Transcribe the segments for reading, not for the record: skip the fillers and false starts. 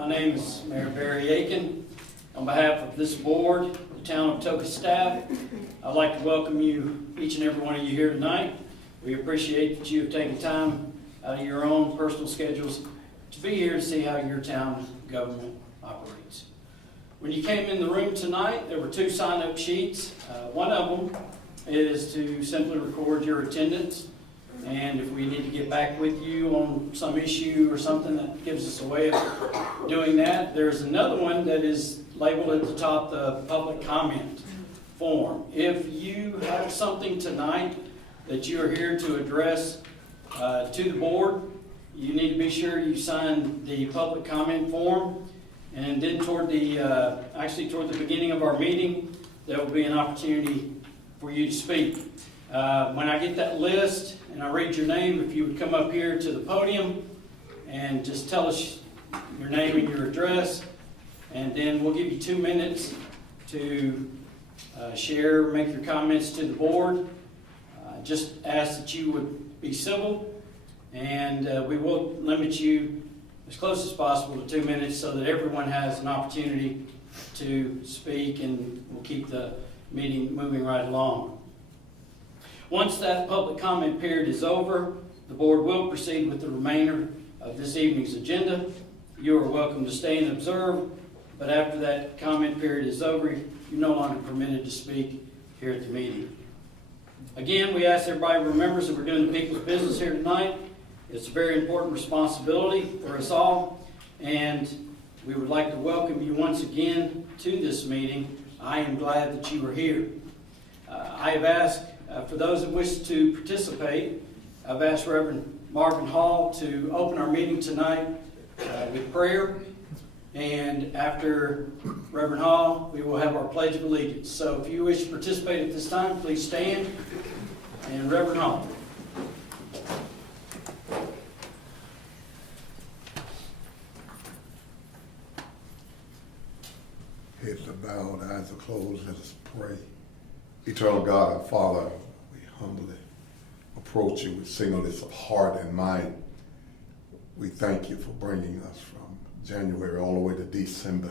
My name is Mayor Barry Aiken. On behalf of this board, the town of Atoka staff, I'd like to welcome you, each and every one of you here tonight. We appreciate that you have taken time out of your own personal schedules to be here to see how your town government operates. When you came in the room tonight, there were two sign-up sheets. One of them is to simply record your attendance, and if we need to get back with you on some issue or something that gives us a way of doing that. There's another one that is labeled at the top, the public comment form. If you have something tonight that you are here to address to the board, you need to be sure you sign the public comment form. And then toward the beginning of our meeting, there will be an opportunity for you to speak. When I get that list and I read your name, if you would come up here to the podium and just tell us your name and your address, and then we'll give you 2 minutes to share, make your comments to the board. Just ask that you would be civil, and we will limit you as close as possible to 2 minutes so that everyone has an opportunity to speak, and we'll keep the meeting moving right along. Once that public comment period is over, the board will proceed with the remainder of this evening's agenda. You are welcome to stay and observe, but after that comment period is over, you're no longer permitted to speak here at the meeting. Again, we ask everybody remembers that we're doing the people's business here tonight. It's a very important responsibility for us all, and we would like to welcome you once again to this meeting. I am glad that you are here. I have asked, for those that wish to participate, I've asked Reverend Marvin Hall to open our meeting tonight with prayer, and after Reverend Hall, we will have our Pledge of Allegiance. So if you wish to participate at this time, please stand, and Reverend Hall. Heads are bowed, eyes are closed, let us pray. Eternal God, our Father, we humbly approach you with singleness of heart and mind. We thank you for bringing us from January all the way to December.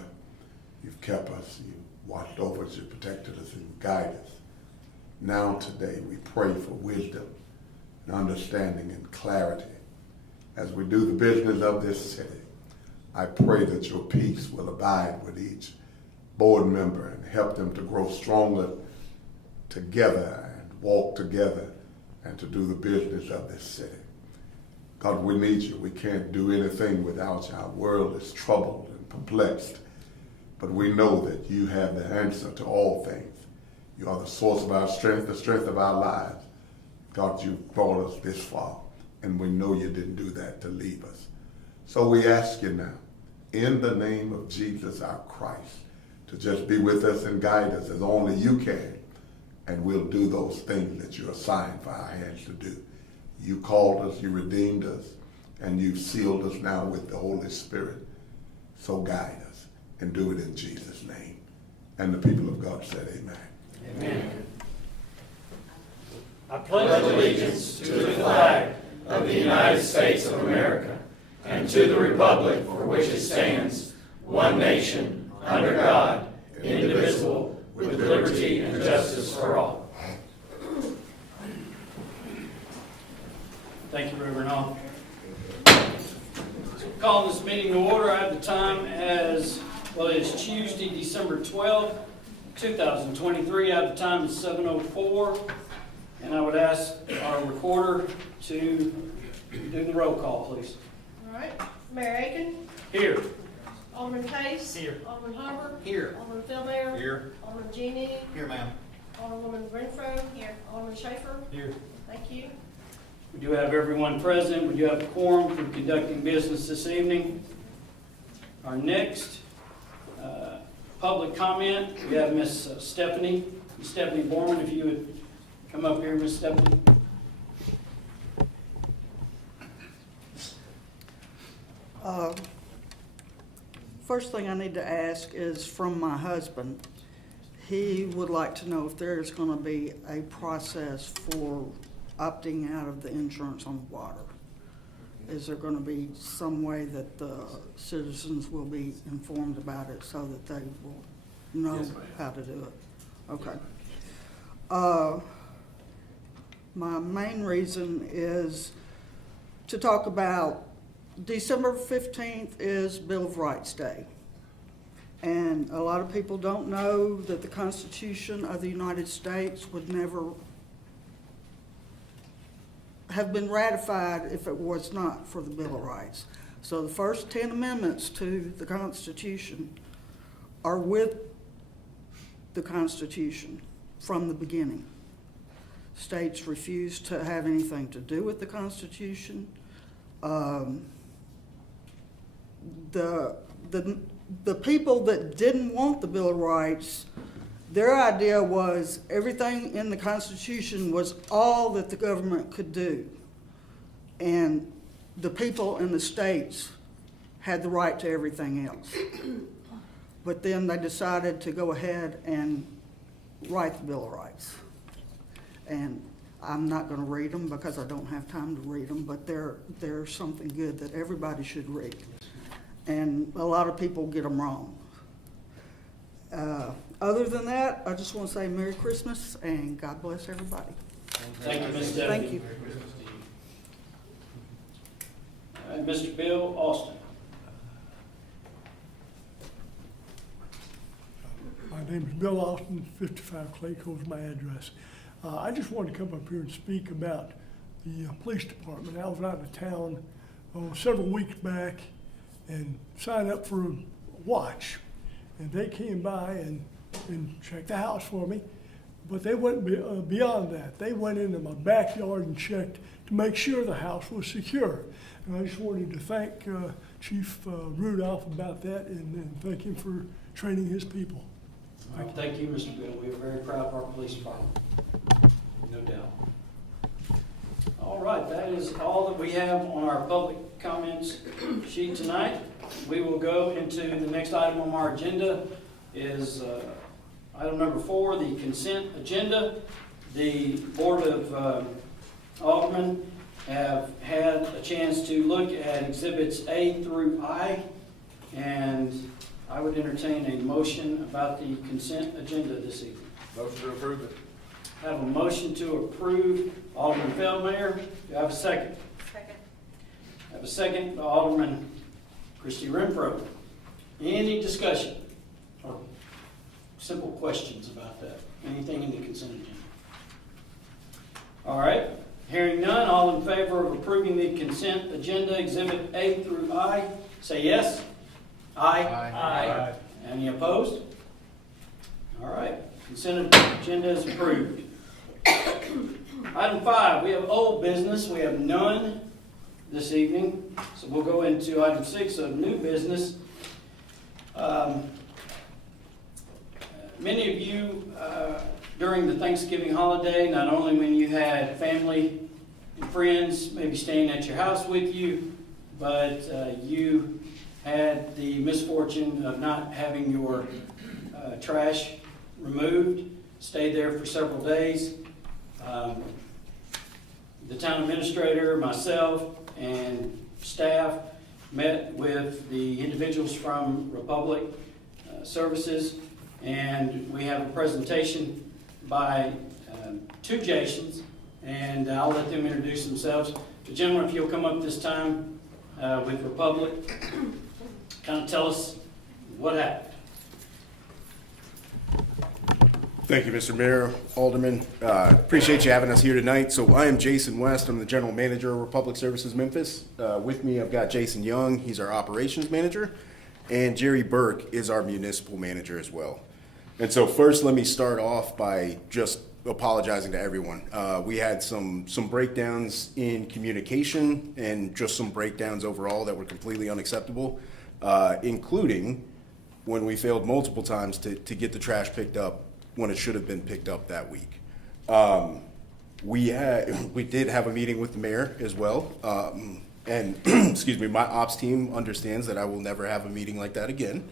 You've kept us, you've watched over us, you've protected us, and you've guided us. Now today we pray for wisdom and understanding and clarity. As we do the business of this city, I pray that your peace will abide with each board member and help them to grow stronger together and walk together and to do the business of this city. God, we need you. We can't do anything without you. Our world is troubled and perplexed, but we know that you have the answer to all things. You are the source of our strength, the strength of our lives. God, you brought us this far, and we know you didn't do that to leave us. So we ask you now, in the name of Jesus, our Christ, to just be with us and guide us as only you can, and we'll do those things that you assigned for our hands to do. You called us, you redeemed us, and you've sealed us now with the Holy Spirit. So guide us and do it in Jesus' name. And the people of God said amen. Amen. I pledge allegiance to the flag of the United States of America and to the republic for which it stands, one nation, under God, indivisible, with liberty and justice for all. Thank you, Reverend Hall. Calling this meeting to order. I have the time as, well, it is Tuesday, December 12th, 2023. I have the time as 7:04. And I would ask our recorder to do the roll call, please. All right. Mayor Aiken? Here. Alderman Case? Here. Alderman Hubbard? Here. Alderman Philbear? Here. Alderman Genie? Here, ma'am. Alderwoman Renfro? Here. Alderman Schaefer? Here. Thank you. We do have everyone present. We do have a quorum for conducting business this evening. Our next public comment, we have Miss Stephanie Borman. If you would come up here, Miss Stephanie. First thing I need to ask is from my husband. He would like to know if there's going to be a process for opting out of the insurance on the water. is there going to be some way that the citizens will be informed about it so that they will know Yes, ma'am. how to do it? Okay. My main reason is to talk about December 15th is Bill of Rights Day. And a lot of people don't know that the Constitution of the United States would never have been ratified if it was not for the Bill of Rights. So the first 10 amendments to the Constitution are with the Constitution from the beginning. States refused to have anything to do with the Constitution. The people that didn't want the Bill of Rights, their idea was everything in the Constitution was all that the government could do. And the people in the states had the right to everything else. But then they decided to go ahead and write the Bill of Rights. And I'm not going to read them because I don't have time to read them, but they're something good that everybody should read. And a lot of people get them wrong. Other than that, I just want to say Merry Christmas and God bless everybody. Thank you, Ms. Deputy. Thank you. Mr. Bill Austin. My name is Bill Austin, 55 Clay Cove is my address. I just wanted to come up here and speak about the police department. I was out of town several weeks back and signed up for a watch. And they came by and checked the house for me, but they went beyond that. They went into my backyard and checked to make sure the house was secure. And I just wanted to thank Chief Rudolph about that and thank him for training his people. Thank you, Mr. Bill. We are very proud of our police department. No doubt. All right, that is all that we have on our public comments sheet tonight. We will go into the next item on our agenda is item number 4, the consent agenda. The Board of Aldermen have had a chance to look at exhibits A through I, and I would entertain a motion about the consent agenda this evening. Motion to approve it. I have a motion to approve Alderman Feldmayer. Do I have a second? Second. I have a second by Alderman Christie Renfro. Any discussion or simple questions about that? Anything in the consent agenda? All right. Hearing none, all in favor of approving the consent agenda, exhibit A through I, say yes. Aye. Aye. Any opposed? All right. Consent agenda is approved. Item 5, we have old business. We have none this evening. So we'll go into item 6 of new business. Many of you, during the Thanksgiving holiday, not only when you had family and friends maybe staying at your house with you, but you had the misfortune of not having your trash removed, stayed there for several days. The town administrator, myself, and staff met with the individuals from Republic Services, and we have a presentation by 2 Jasons, and I'll let them introduce themselves. The gentleman, if you'll come up this time with Republic, kind of tell us what happened. Thank you, Mr. Mayor, Alderman. Appreciate you having us here tonight. So I am Jason West. I'm the General Manager of Republic Services Memphis. With me, I've got Jason Young. He's our Operations Manager. And Jerry Burke is our Municipal Manager as well. And so first, let me start off by just apologizing to everyone. We had some breakdowns in communication and just some breakdowns overall that were completely unacceptable, including when we failed multiple times to get the trash picked up when it should have been picked up that week. We did have a meeting with the mayor as well. And excuse me, my ops team understands that I will never have a meeting like that again.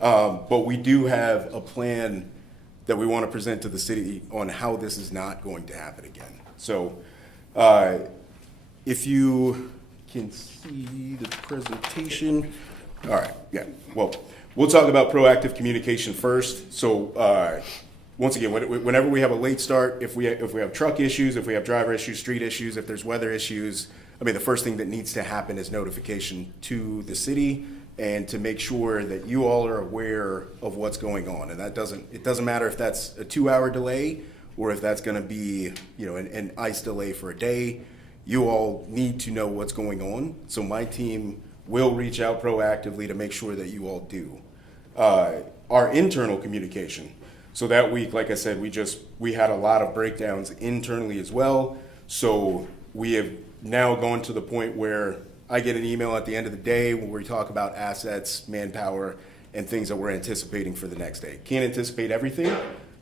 But we do have a plan that we want to present to the city on how this is not going to happen again. So if you can see the presentation. All right, yeah, well, we'll talk about proactive communication first. So, once again, whenever we have a late start, if we have truck issues, if we have driver issues, street issues, if there's weather issues, I mean, the first thing that needs to happen is notification to the city and to make sure that you all are aware of what's going on. And it doesn't matter if that's a 2-hour delay or if that's gonna be, an ice delay for a day. You all need to know what's going on. So my team will reach out proactively to make sure that you all do. Our internal communication. So that week, like I said, we had a lot of breakdowns internally as well. So we have now gone to the point where I get an email at the end of the day where we talk about assets, manpower, and things that we're anticipating for the next day. Can't anticipate everything,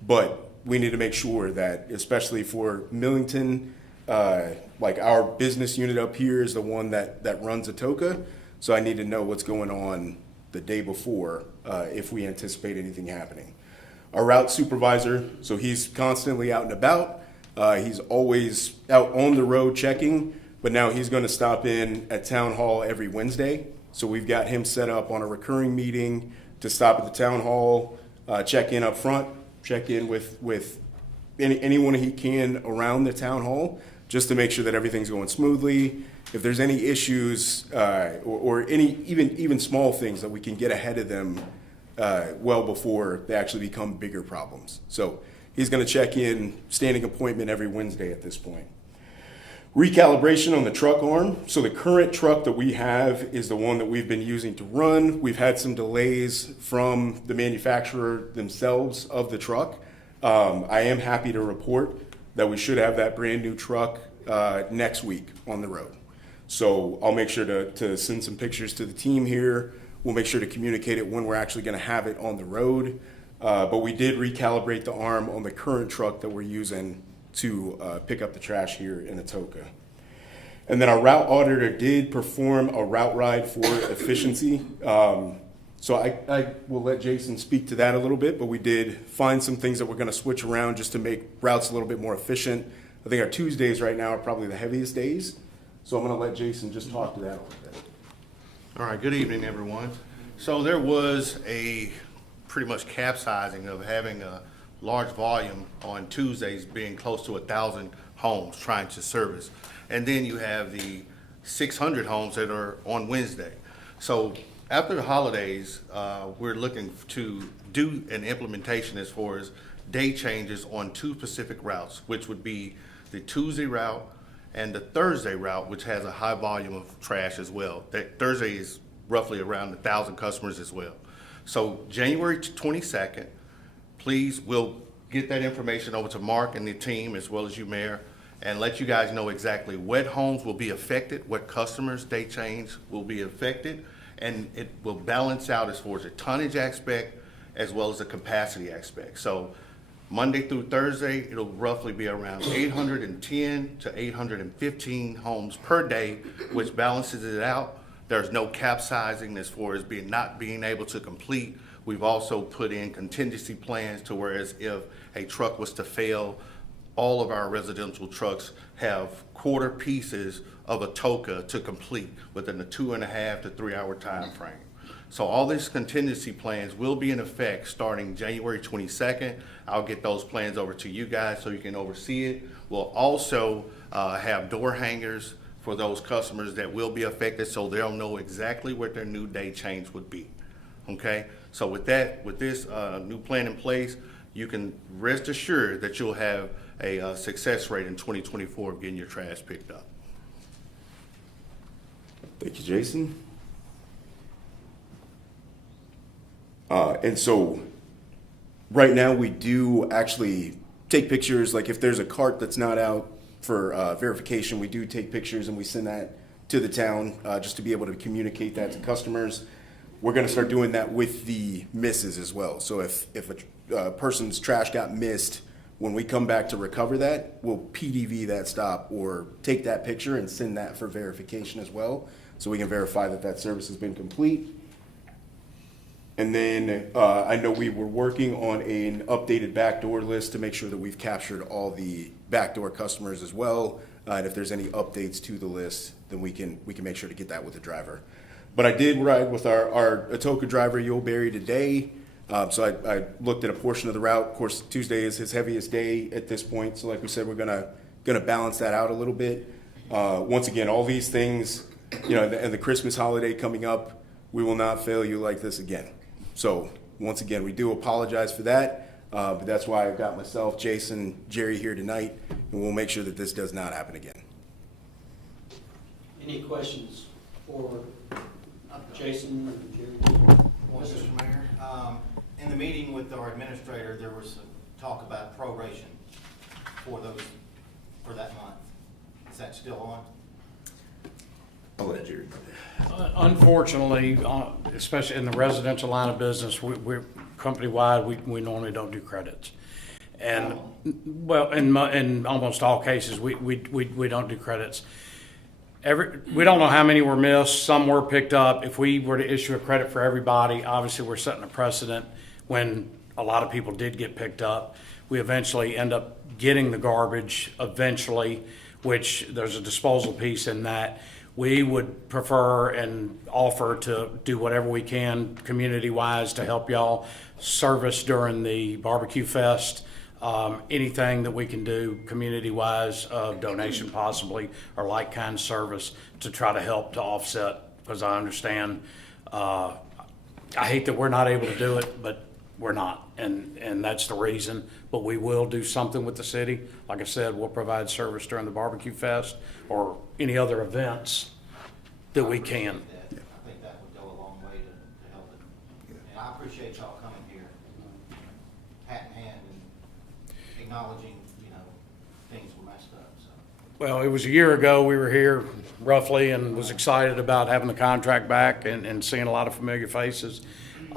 but we need to make sure that, especially for Millington, like our business unit up here is the one that runs Atoka. So I need to know what's going on the day before if we anticipate anything happening. Our route supervisor, so he's constantly out and about. He's always out on the road checking, but now he's going to stop in at town hall every Wednesday. So we've got him set up on a recurring meeting to stop at the town hall, check in up front, check in with anyone he can around the town hall, just to make sure that everything's going smoothly. If there's any issues or any even small things that we can get ahead of them well before they actually become bigger problems. So he's going to check in, standing appointment every Wednesday at this point. Recalibration on the truck arm. So the current truck that we have is the one that we've been using to run. We've had some delays from the manufacturer themselves of the truck. I am happy to report that we should have that brand new truck next week on the road. So I'll make sure to send some pictures to the team here. We'll make sure to communicate it when we're actually going to have it on the road. But we did recalibrate the arm on the current truck that we're using to pick up the trash here in Atoka. And then our route auditor did perform a route ride for efficiency. So I will let Jason speak to that a little bit, but we did find some things that we're going to switch around just to make routes a little bit more efficient. I think our Tuesdays right now are probably the heaviest days. So I'm going to let Jason just talk to that a little bit. All right, good evening, everyone. So there was a pretty much capsizing of having a large volume on Tuesdays, being close to 1,000 homes trying to service. And then you have the 600 homes that are on Wednesday. So after the holidays, we're looking to do an implementation as far as day changes on 2 specific routes, which would be the Tuesday route and the Thursday route, which has a high volume of trash as well. That Thursday is roughly around 1,000 customers as well. So January 22nd, please, we'll get that information over to Mark and the team as well as you, Mayor, and let you guys know exactly what homes will be affected, what customers day change will be affected, and it will balance out as far as the tonnage aspect as well as the capacity aspect. So Monday through Thursday, it'll roughly be around 810 to 815 homes per day, which balances it out. There's no capsizing as far as not being able to complete. We've also put in contingency plans to whereas if a truck was to fail, all of our residential trucks have quarter pieces of Atoka to complete within a 2.5 to 3 hour time frame. So all these contingency plans will be in effect starting January 22nd. I'll get those plans over to you guys so you can oversee it. We'll also have door hangers for those customers that will be affected so they'll know exactly what their new day change would be. Okay, so with this new plan in place, you can rest assured that you'll have a success rate in 2024 of getting your trash picked up. Thank you, Jason. And so right now we do actually take pictures, like if there's a cart that's not out for verification, we do take pictures and we send that to the town just to be able to communicate that to customers. We're going to start doing that with the misses as well. So if a person's trash got missed, when we come back to recover that, we'll PDV that stop or take that picture and send that for verification as well, so we can verify that that service has been complete. And then I know we were working on an updated backdoor list to make sure that we've captured all the backdoor customers as well. And if there's any updates to the list, then we can make sure to get that with the driver. But I did ride with our Atoka driver, Yul Berry, today. So I looked at a portion of the route. Of course, Tuesday is his heaviest day at this point. So like we said, we're gonna balance that out a little bit. Once again, all these things, and the Christmas holiday coming up, we will not fail you like this again. So once again, we do apologize for that. But that's why I've got myself, Jason, Jerry here tonight, and we'll make sure that this does not happen again. Any questions for Jason or Jerry? Well, Mr. Mayor, in the meeting with our administrator, there was a talk about proration for that month. Is that still on? I'll let Jerry. Unfortunately, especially in the residential line of business, we're company-wide, we normally don't do credits. And, well, in almost all cases, we don't do credits. We don't know how many were missed, some were picked up. If we were to issue a credit for everybody, obviously we're setting a precedent when a lot of people did get picked up. We eventually end up getting the garbage eventually, which there's a disposal piece in that. We would prefer and offer to do whatever we can community-wise to help y'all service during the barbecue fest. Anything that we can do community-wise, donation possibly, or like-kind service to try to help to offset, because I understand, I hate that we're not able to do it, but we're not, and that's the reason. But we will do something with the city. Like I said, we'll provide service during the barbecue fest or any other events that we can. I think that would go a long way to help it. And I appreciate y'all coming here, hat in hand, and acknowledging, things were messed up, so. Well, it was a year ago, we were here roughly and was excited about having the contract back and seeing a lot of familiar faces.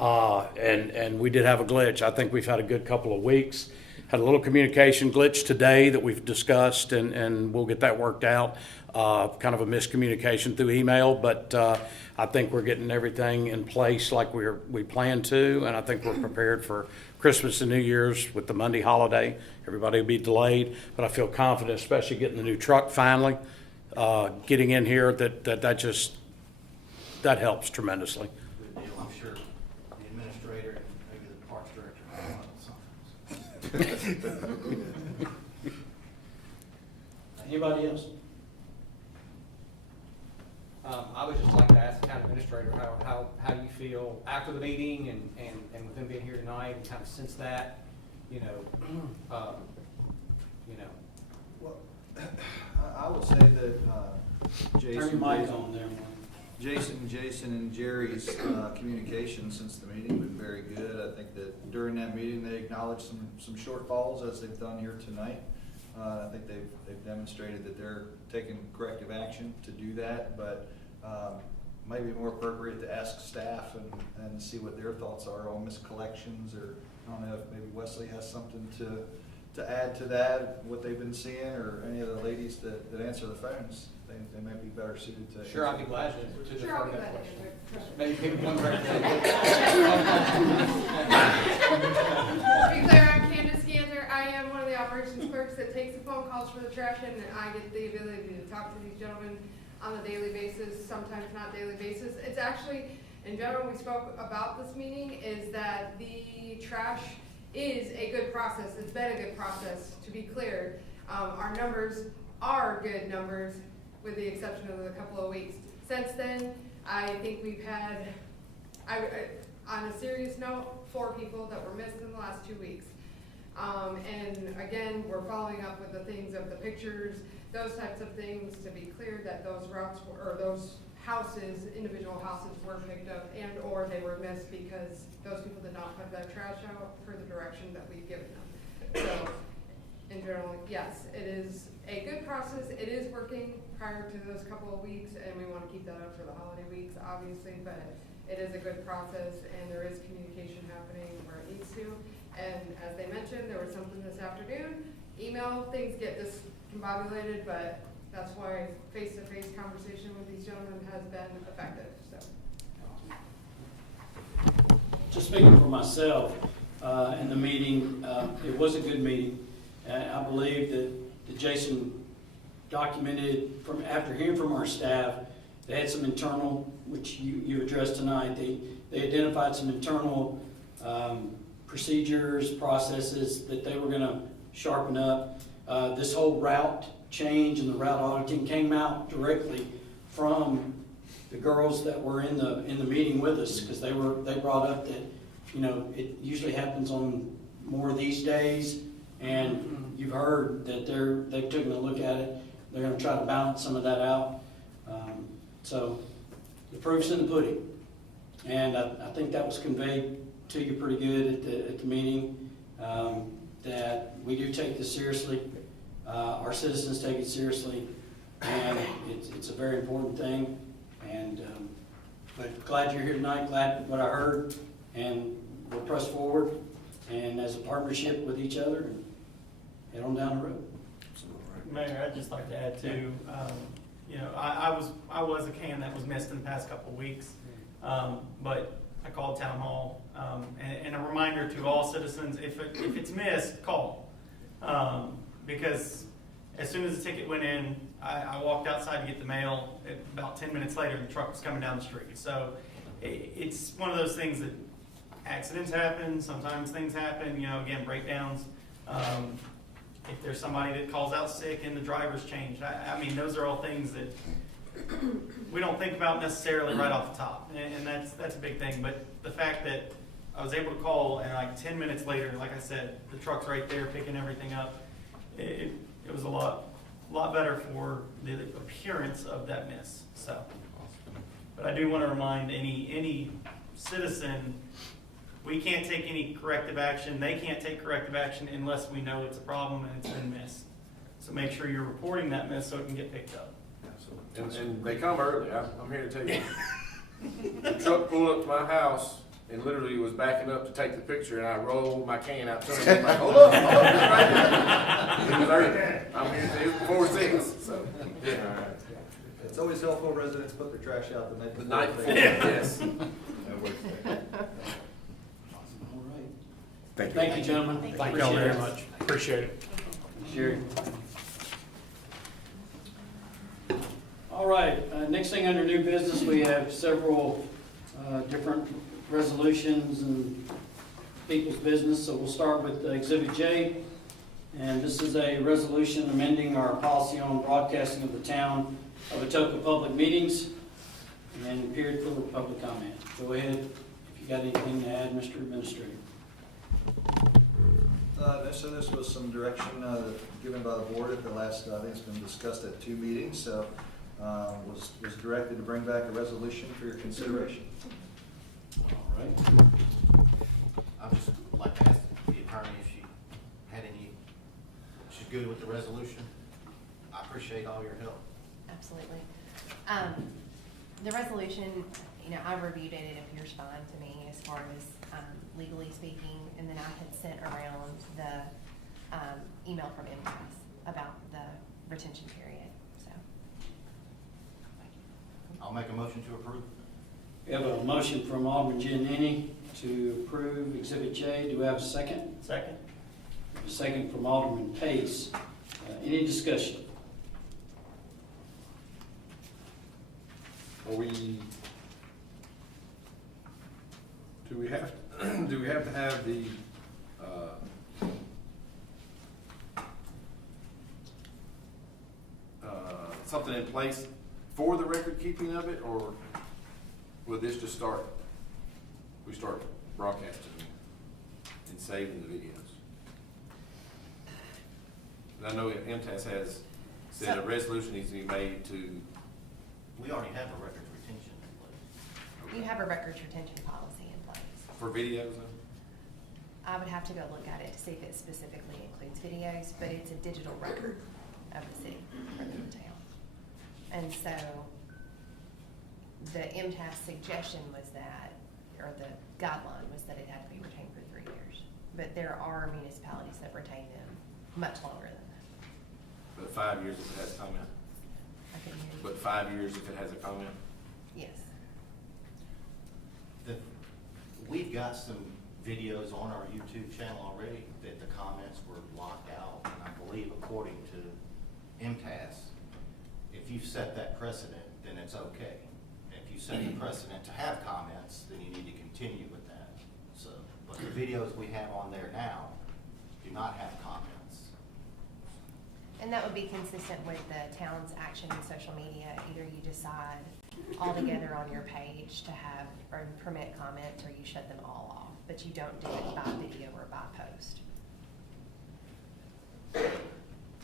And we did have a glitch. I think we've had a good couple of weeks. Had a little communication glitch today that we've discussed, and we'll get that worked out. Kind of a miscommunication through email, but I think we're getting everything in place like we plan to, and I think we're prepared for Christmas and New Year's with the Monday holiday. Everybody will be delayed, but I feel confident, especially getting the new truck finally, getting in here, that helps tremendously. Good deal. I'm sure the administrator and maybe the parks director will have something. Anybody else? I would just like to ask the county administrator, how do you feel after the meeting and with them being here tonight and kind of since that, Well, I would say that Turn your mic on there, Mike. Jason and Jerry's communication since the meeting been very good. I think that during that meeting, they acknowledged some shortfalls as they've done here tonight. I think they've demonstrated that they're taking corrective action to do that, but maybe more appropriate to ask staff and see what their thoughts are on miscollections, or I don't know if maybe Wesley has something to add to that, what they've been seeing, or any of the ladies that answer the phones. They may be better suited to. sure, I'd be glad to Sure, I'll defer be that glad question. to answer. Maybe pick one representative. To be clear, I'm Candace Ganser. I am one of the operations clerks that takes the phone calls for the trash, and I get the ability to talk to these gentlemen on a daily basis, sometimes not daily basis. It's actually, in general, we spoke about this meeting, is that the trash is a good process. It's been a good process, to be clear. Our numbers are good numbers, with the exception of a couple of weeks. Since then, I think we've had, on a serious note, 4 people that were missed in the last 2 weeks. And again, we're following up with the things of the pictures, those types of things, to be clear that those routes or those houses, individual houses were picked up and or they were missed because those people did not put their trash out per the direction that we've given them. So, in general, yes, it is a good process. It is working prior to those couple of weeks, and we want to keep that up for the holiday weeks, obviously, but it is a good process, and there is communication happening where it needs to. And as they mentioned, there was something this afternoon. Email, things get discombobulated, but that's why face-to-face conversation with these gentlemen has been effective, so. Just speaking for myself, in the meeting, it was a good meeting. I believe that Jason documented from, after hearing from our staff, they had some internal, which you addressed tonight, they identified some internal procedures, processes that they were gonna sharpen up. This whole route change and the route auditing came out directly from the girls that were in the meeting with us, because they brought up that, you know, it usually happens on more of these days, and you've heard that they've taken a look at it. They're gonna try to balance some of that out. So the proof's in the pudding, and I think that was conveyed to you pretty good at the meeting, that we do take this seriously. Our citizens take it seriously, and it's a very important thing. And but glad you're here tonight. Glad what I heard, and we'll press forward and as a partnership with each other and head on down the road. Mayor, I'd just like to add too, you know, I was a can that was missed in the past couple of weeks, but I called town hall, and a reminder to all citizens, if it's missed, call. Because as soon as the ticket went in, I walked outside to get the mail. About 10 minutes later, the truck was coming down the street. So it's one of those things that accidents happen, sometimes things happen, you know, again, breakdowns. If there's somebody that calls out sick and the driver's changed, I mean, those are all things that we don't think about necessarily right off the top, and that's a big thing. But the fact that I was able to call, and like 10 minutes later, like I said, the truck's right there picking everything up, it was a lot better for the appearance of that miss. So, but I do want to remind any citizen, we can't take any corrective action. They can't take corrective action unless we know it's a problem and it's been missed. So make sure you're reporting that miss so it can get picked up. And they come early. I'm here to tell you. The truck pulled up to my house and literally was backing up to take the picture, and I rolled my can out to him. Like, hold up, it's right there. It was early. I'm here. It was before 6. So yeah. It's always helpful residents put their trash out the night before. The night before. Yes. That works. All right. Thank you. Thank you, gentlemen. Thank y'all very much. Appreciate it. Sure. All right, next thing under new business, we have several different resolutions and people's business. So we'll start with Exhibit J. And this is a resolution amending our policy on broadcasting of the town of Atoka public meetings, and period for public comment. Go ahead if you got anything to add, Mr. Administrator. So this was some direction given by the board at the last, I think it's been discussed at 2 meetings, so was directed to bring back a resolution for your consideration. All right. I'd just like to ask the attorney if she had any, she's good with the resolution. I appreciate all your help. Absolutely. The resolution, you know, I reviewed it, it appears fine to me as far as legally speaking, and then I had sent around the email from MTS about the retention period, so. I'll make a motion to approve. We have a motion from Alderman Giannini to approve Exhibit J. Do we have a second? Second. A second from Alderman Pace. Any discussion? Do we have to have the something in place for the record keeping of it, or will this just start broadcasting and saving the videos? And I know MTS has said a resolution needs to be made to. We already have a records retention in place. You have a records retention policy in place. For videos, I would have to go look at it to see if it specifically includes videos, but it's a digital record of the city or the town. And so the MTAS suggestion was that, or the guideline was that it had to be retained for 3 years. But there are municipalities that retain them much longer than that. but 5 years if it has comment. I can hear you. But 5 years if it has a comment. Yes. We've got some videos on our YouTube channel already that the comments were blocked out, and I believe according to MTS, if you've set that precedent, then it's okay. If you set the precedent to have comments, then you need to continue with that. So, but the videos we have on there now do not have comments. And that would be consistent with the town's action in social media. Either you decide altogether on your page to have or permit comments, or you shut them all off, but you don't do it by video or by post.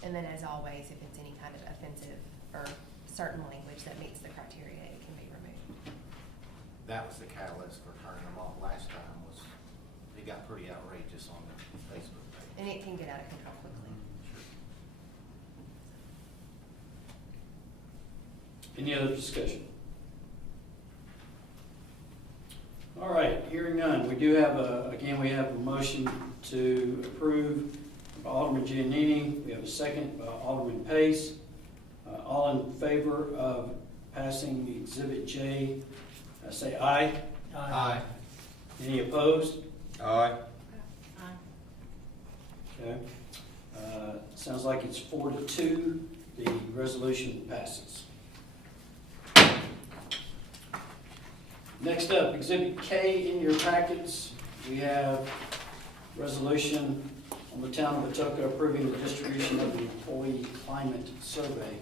And then as always, if it's any kind of offensive or certain language that meets the criteria, it can be removed. That was the catalyst for turning them off last time, was it got pretty outrageous on the Facebook page. And it can get out of control quickly. Any other discussion? All right, hearing none. We do have we have a motion to approve by Alderman Giannini. We have a second by Alderman Pace. All in favor of passing Exhibit J, say aye. Aye. Any opposed? Aye. Okay. Sounds like it's 4-2. The resolution passes. Next up, Exhibit K in your packets. We have resolution on the town of Atoka approving the distribution of the employee climate survey.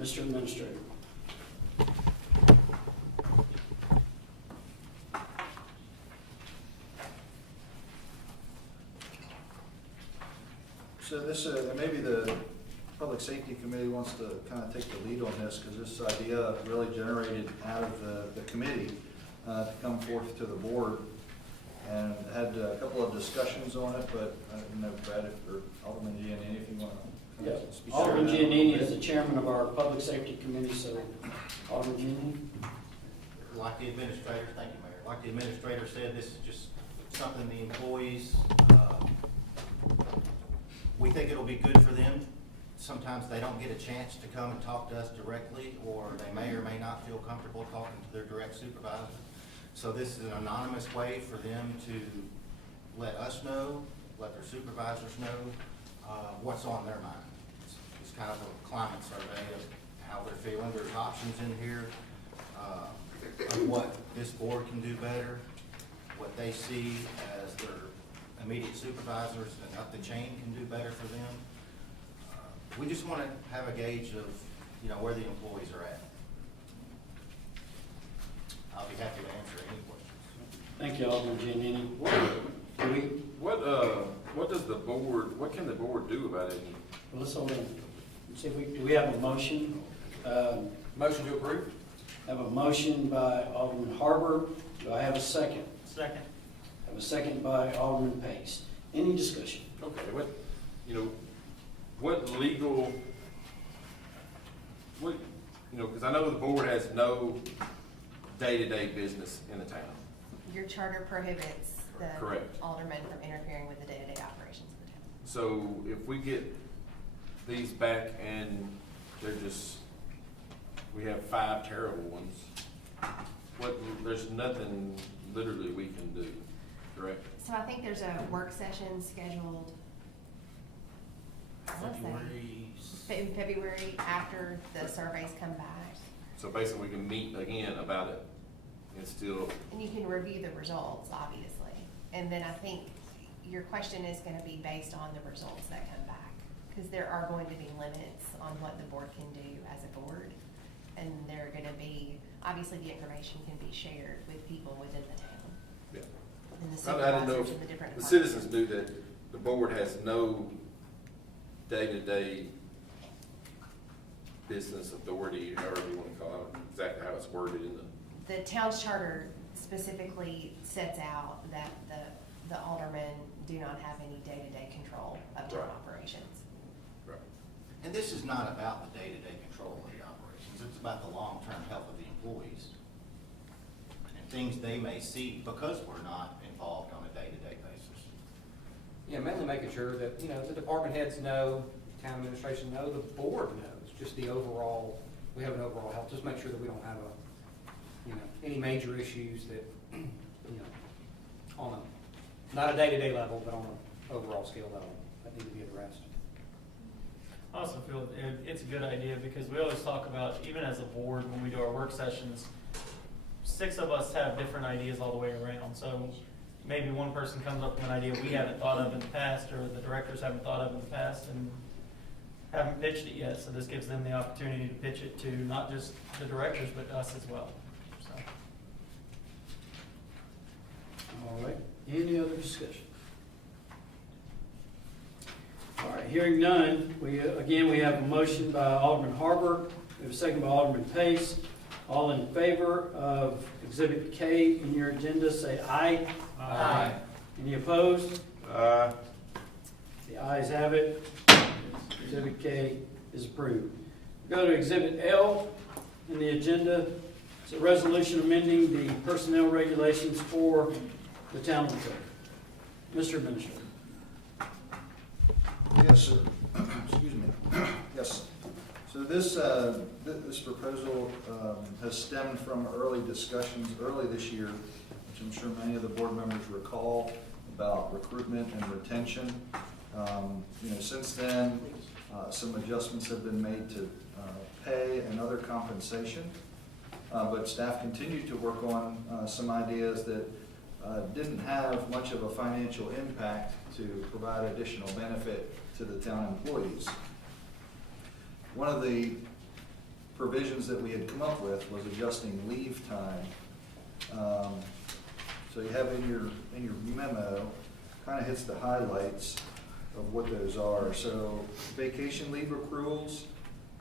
Mr. Administrator. So this, maybe the Public Safety Committee wants to kind of take the lead on this, because this idea really generated out of the committee to come forth to the board, and had a couple of discussions on it, but I don't know, Brad, or Alderman Giannini, if you want to speak. Alderman Giannini is the chairman of our Public Safety Committee, so Alderman Giannini. Like the administrator, thank you, Mayor. Like the administrator said, this is just something the employees, we think it'll be good for them. Sometimes they don't get a chance to come and talk to us directly, or they may or may not feel comfortable talking to their direct supervisor. So this is an anonymous way for them to let us know, let their supervisors know what's on their mind. It's kind of a climate survey of how they're feeling. There's options in here of what this board can do better, what they see as their immediate supervisors and up the chain can do better for them. We just want to have a gauge of, where the employees are at. I'll be happy to answer any questions. Thank you, Alderman Giannini. What can the board do about it? Well, let's hold on. See, do we have a motion? Motion to approve? Have a motion by Alderman Harbour. Do I have a second? Second. Have a second by Alderman Pace. Any discussion? Okay, what legal, because I know the board has no day-to-day business in the town. Your charter prohibits the Correct. alderman from interfering with the day-to-day operations of the town. So if we get these back and we have 5 terrible ones, there's nothing literally we can do, correct? So I think there's a work session scheduled, in February after the surveys come back. So basically we can meet again about it and still, And you can review the results, obviously. And then I think your question is gonna be based on the results that come back. Because there are going to be limits on what the board can do as a board. And there are gonna be, obviously the information can be shared with people within the town. yeah. And the I didn't know supervisors if in the different the departments. citizens knew that the board has no day-to-day business authority, however you want to call it, exactly how it's worded in The town's charter specifically sets out that the aldermen do not have any day-to-day control of town Right. operations. Right. And this is not about the day-to-day control of the operations. It's about the long-term health of the employees and things they may see because we're not involved on a day-to-day basis. Yeah, mainly making sure that, the department heads know, town administration know, the board knows, just the overall, we have an overall health, just make sure that we don't have any major issues that, on not a day-to-day level, but on an overall scale level, that need to be addressed. I also feel it's a good idea because we always talk about, even as a board, when we do our work sessions, 6 of us have different ideas all the way around. So maybe one person comes up with an idea we haven't thought of in the past, or the directors haven't thought of in the past and haven't pitched it yet. So this gives them the opportunity to pitch it to not just the directors, but us as well. So. All right, any other discussion? All right, hearing none, we have a motion by Alderman Harper, we have a second by Alderman Pace. All in favor of Exhibit K in your agenda, say aye. Aye. Any opposed? Aye. The ayes have it. Exhibit K is approved. Go to Exhibit L in the agenda. It's a resolution amending the personnel regulations for the town of Atoka. Mr. Administrator. Yes, sir. Excuse me. Yes. So this proposal has stemmed from early discussions early this year, which I'm sure many of the board members recall, about recruitment and retention. Since then, some adjustments have been made to pay and other compensation, but staff continued to work on some ideas that didn't have much of a financial impact to provide additional benefit to the town employees. One of the provisions that we had come up with was adjusting leave time. So you have in your memo, kind of hits the highlights of what those are. So vacation leave accruals,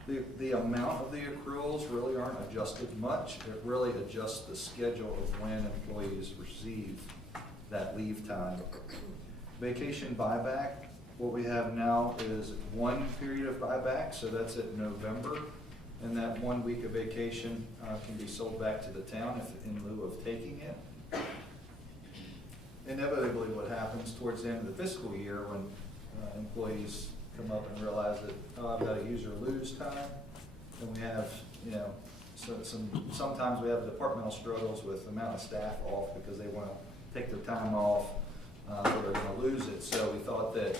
the amount of the accruals really aren't adjusted much. It really adjusts the schedule of when employees receive that leave time. Vacation buyback, what we have now is one period of buyback, so that's at November, and that 1 week of vacation can be sold back to the town if in lieu of taking it. Inevitably, what happens towards the end of the fiscal year when employees come up and realize that, oh, I've got to use or lose time, and we have, sometimes we have departmental struggles with the amount of staff off because they want to take their time off, or they're going to lose it. So we thought that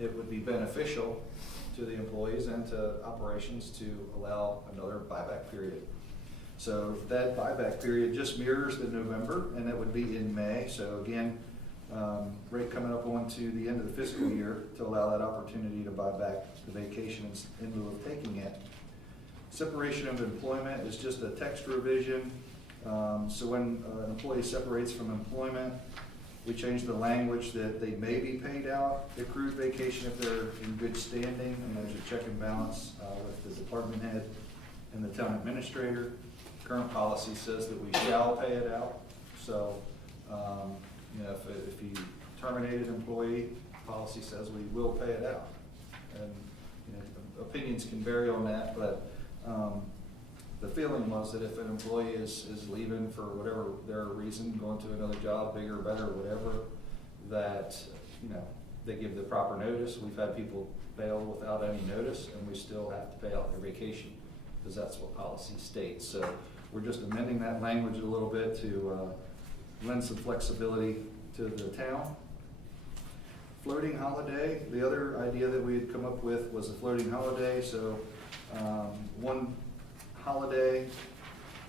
it would be beneficial to the employees and to operations to allow another buyback period. So that buyback period just mirrors the November, and that would be in May. So again, right coming up onto the end of the fiscal year to allow that opportunity to buy back the vacation in lieu of taking it. Separation of employment is just a text revision. So when an employee separates from employment, we changed the language that they may be paid out accrued vacation if they're in good standing, and there's a check and balance with the department head and the town administrator. Current policy says that we shall pay it out. So, if you terminate an employee, policy says we will pay it out. And opinions can vary on that, but the feeling was that if an employee is leaving for whatever their reason, going to another job, bigger, better, whatever, that they give the proper notice. We've had people bail without any notice, and we still have to pay out their vacation because that's what policy states. So we're just amending that language a little bit to lend some flexibility to the town. Floating holiday, the other idea that we had come up with was a floating holiday. So one holiday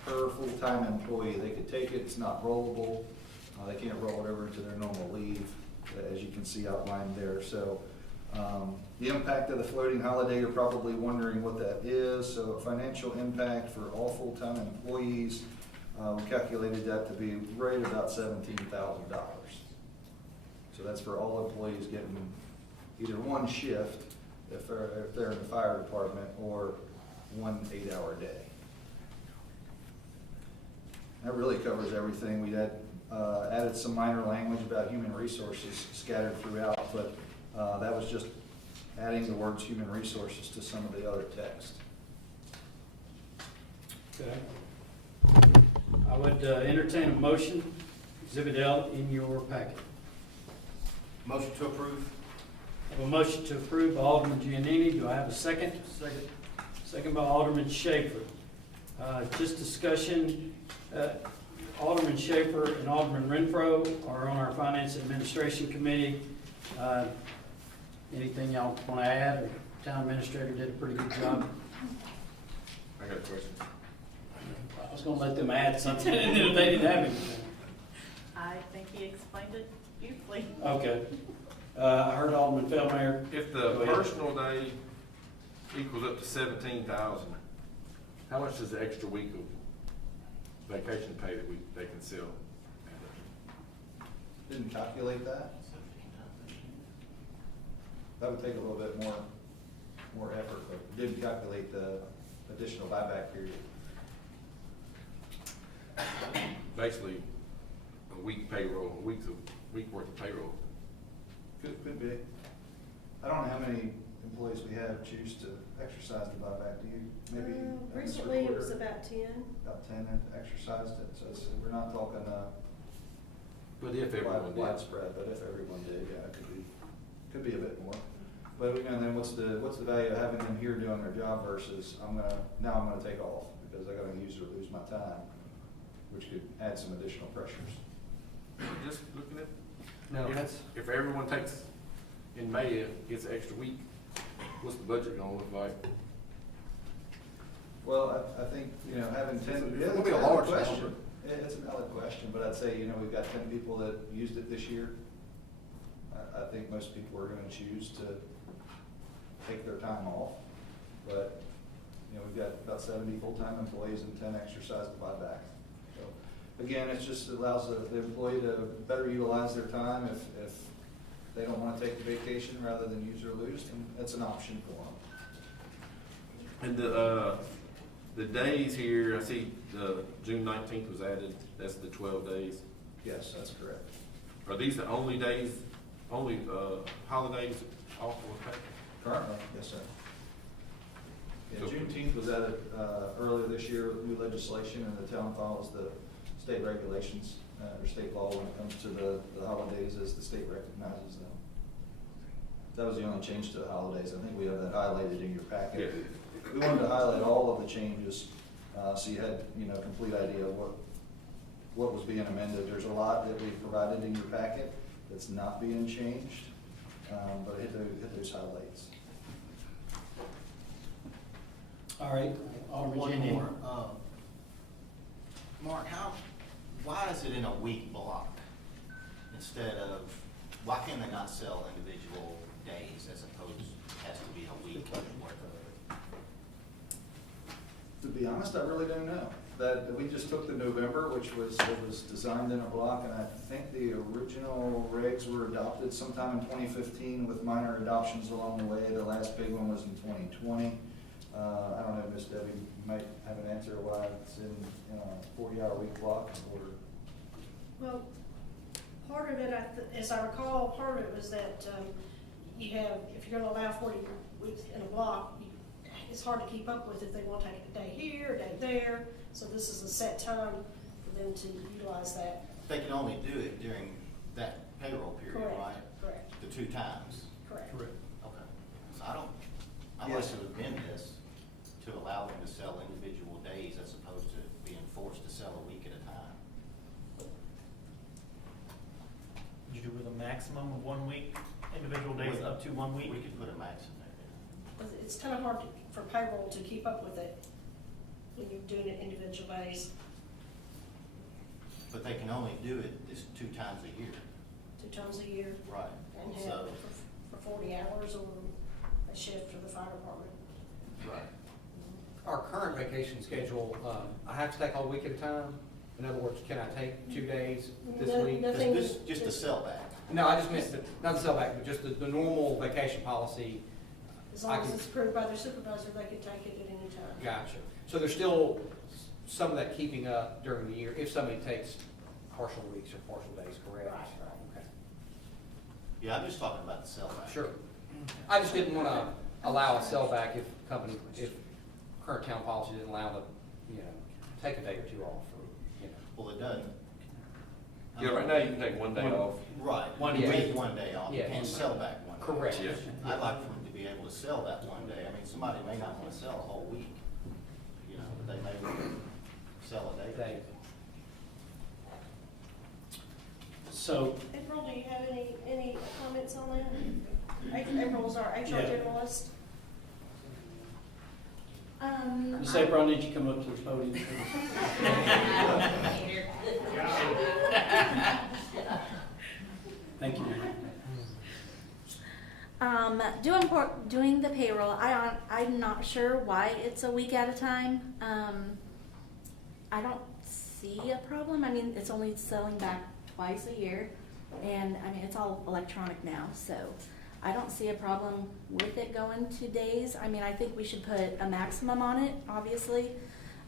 per full-time employee. They could take it, it's not rollable. They can't roll it over into their normal leave, as you can see outlined there. So the impact of the floating holiday, you're probably wondering what that is. So a financial impact for all full-time employees, we calculated that to be right about $17,000. So that's for all employees getting either one shift if they're in the fire department, or 1 8-hour day. That really covers everything. We had added some minor language about human resources scattered throughout, but that was just adding the words human resources to some of the other text. Okay. I would entertain a motion, Exhibit L in your packet. Motion to approve. I have a motion to approve by Alderman Giannini. Do I have a second? Second. Second by Alderman Schaefer. Just discussion. Alderman Schaefer and Alderman Renfro are on our Finance Administration Committee. Anything y'all want to add? Town administrator did a pretty good job. I got a question. I was gonna let them add something, and then if they didn't have anything. I think he explained it beautifully. Okay. I heard Alderman Feldmayer. If Go the ahead. personal day equals up to 17,000, how much is the extra week of vacation pay that they can sell? Didn't calculate that. That would take a little bit more effort, but didn't calculate the additional buyback period. Basically, a week payroll, a week worth of payroll. Could be. I don't know how many employees we have choose to exercise the buyback, do you? Maybe. Recently, it was about 10. About 10 have exercised it, so we're not talking, But if everyone did. widespread, but if everyone did, yeah, it could be a bit more. But, and then what's the value of having them here doing their job versus I'm gonna take off because I gotta use or lose my time, which could add some additional pressures. Just looking at, No, that's, if everyone takes, in May, gets an extra week, what's the budget gonna look like? Well, I think, having 10. It's gonna be a large question. number. It's a valid question, but I'd say, we've got 10 people that used it this year. I think most people are gonna choose to take their time off. But, we've got about 70 full-time employees and 10 exercise the buyback. So, again, it just allows the employee to better utilize their time. If they don't wanna take the vacation rather than use or lose, then that's an option for them. And the days here, I see June 19th was added, that's the 12 days. Yes, that's correct. Are these the only days, holidays off with pay? Currently, yes, sir. Yeah, So- Juneteenth was added earlier this year with new legislation, and the town follows the state regulations, or state law when it comes to the holidays as the state recognizes them. That was the only change to the holidays. I think we have that highlighted in your packet. We wanted to highlight all of the changes, so you had, complete idea of what was being amended. There's a lot that we provided in your packet that's not being changed, but hit those highlights. All right, Alderman One Jenny. more. Mark, why is it in a week block instead of, why can they not sell individual days as opposed, it has to be a week worth of? To be honest, I really don't know. That we just took the November, which was designed in a block, and I think the original regs were adopted sometime in 2015 with minor adoptions along the way. The last big one was in 2020. I don't know, Miss Debbie might have an answer why it's in a 40-hour week block or. Well, part of it, as I recall, part of it was that you have, if you're gonna allow 40 weeks in a block, it's hard to keep up with if they want to take a day here, a day there. So this is a set time for them to utilize that. They can only do it during that payroll period, Correct. right? Correct. The 2 times? Correct. Okay. So I'd like Yes. to amend this to allow them to sell individual days as opposed to being forced to sell a week at a time. You do with a maximum of 1 week, individual days up to 1 week? We could put a max in there. It's kind of hard for payroll to keep up with it when you're doing it individual days, But they can only do it this 2 times a year. 2 times a year. Right. And have So, it for 40 hours or a shift for the fire department. right. our current vacation schedule, I have to take all week at a time. In other words, can I take 2 days this No- week? nothing- This, just a sellback. No, I just missed it, not the sellback, but just the normal vacation policy. As long I as can- it's approved by their supervisor, they can take it at any time. Gotcha. So there's still some of that keeping up during the year, if somebody takes partial weeks or partial days, correct? Right. Okay. Yeah, I'm just talking about the sellback. Sure. I just didn't want to allow a sellback if current town policy didn't allow the, take a day or 2 off, or, Well, it doesn't. Yeah, right now you can take 1 day off. Right, One you day. take 1 day off, you Yeah. can't sell back 1 day. Correct. Yeah. I'd like for them to be able to sell that 1 day. I mean, somebody may not want to sell a whole week, but they may want to sell a day. Day. So, April, do you have any comments on that? April's our HR Yeah. generalist. Ms. April, I need you to come up to the podium. Thank you, ma'am. Doing the payroll, I'm not sure why it's a week at a time. I don't see a problem. I mean, it's only selling back twice a year, and I mean, it's all electronic now, so I don't see a problem with it going 2 days. I mean, I think we should put a maximum on it, obviously,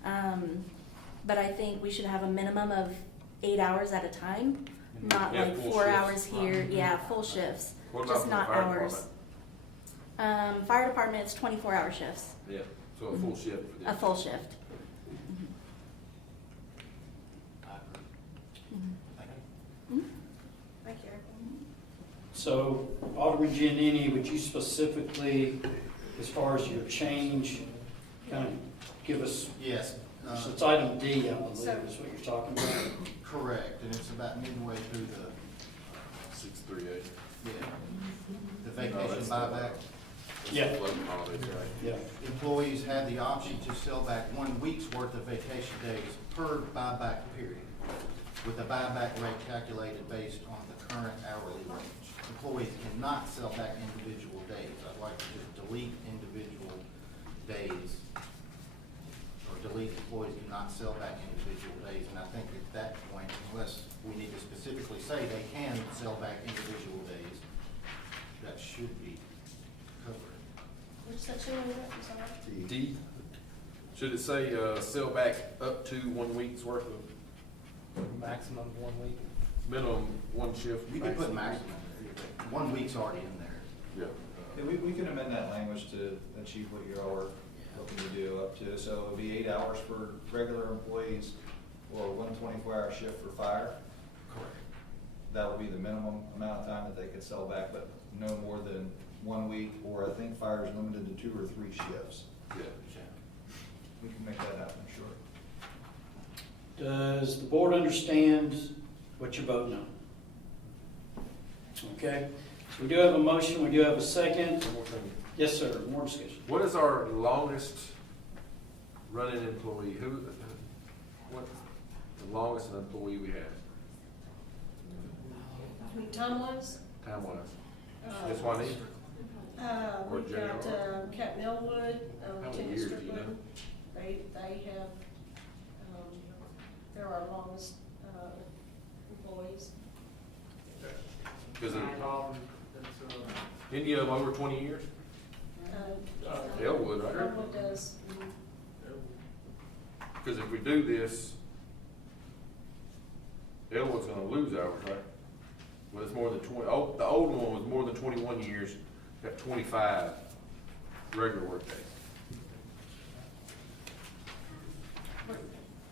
but I think we should have a minimum of 8 hours at a time, not Yeah, like full 4 shifts. hours here. Yeah, full shifts, What about just for the not fire hours. Fire department, it's 24-hour shifts, Yeah, so a full shift for a them. full shift. Thank you. So, Alderman Giannini, would you specifically, as far as your change, kind of give us, Yes, so it's item D, I believe, is So- what you're talking about? correct, and it's about midway through the, 638. yeah, the vacation buyback. Yeah. Floating holidays, right? Yeah. Employees have the option to sell back 1 week's worth of vacation days per buyback period, with the buyback rate calculated based on the current hourly range. Employees cannot sell back individual days. I'd like to just delete individual days, or delete employees do not sell back individual days. And I think at that point, unless we need to specifically say they can sell back individual days, that should be covered. Which section are you at? I'm sorry. D, should it say, sell back up to 1 week's worth of, Maximum of 1 week. minimum 1 shift? You can put maximum, 1 week's already in there. Yeah. Yeah, we can amend that language to achieve what you all are looking to do up to, so it'll be 8 hours for regular employees or 1 24-hour shift for fire. Correct. That will be the minimum amount of time that they could sell back, but no more than 1 week, or I think fire is limited to 2 or 3 shifts. Yeah. We can make that happen, sure. Does the board understand what you're voting on? Okay, so we do have a motion, we do have a second. One more thing. Yes, sir, more discussion. What is our longest running employee? What's the longest employee we have, Time-wise, time-wise? Just one each? Or we've got, general? Cat Millwood, How many Lieutenant years do you Strickland. They have, they're our longest, employees. Because any of them over 20 years? Elwood, right? Millwood does, Because if we do this, Elwood's gonna lose hours, right? Well, it's more than 20, oh, the old one was more than 21 years, got 25 regular work days.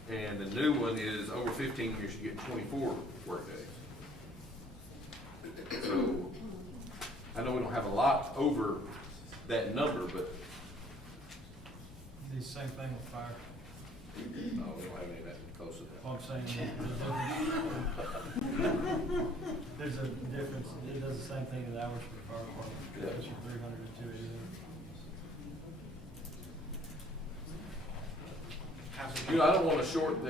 And the new one is over 15 years, you get 24 work days. So, I know we don't have a lot over that number, but, The same thing with fire. no, we don't have any of that close to that. I'm saying, there's a difference, it does the same thing as hours for the fire department. Yeah. It's from 300 to 280. You know, I don't wanna shorten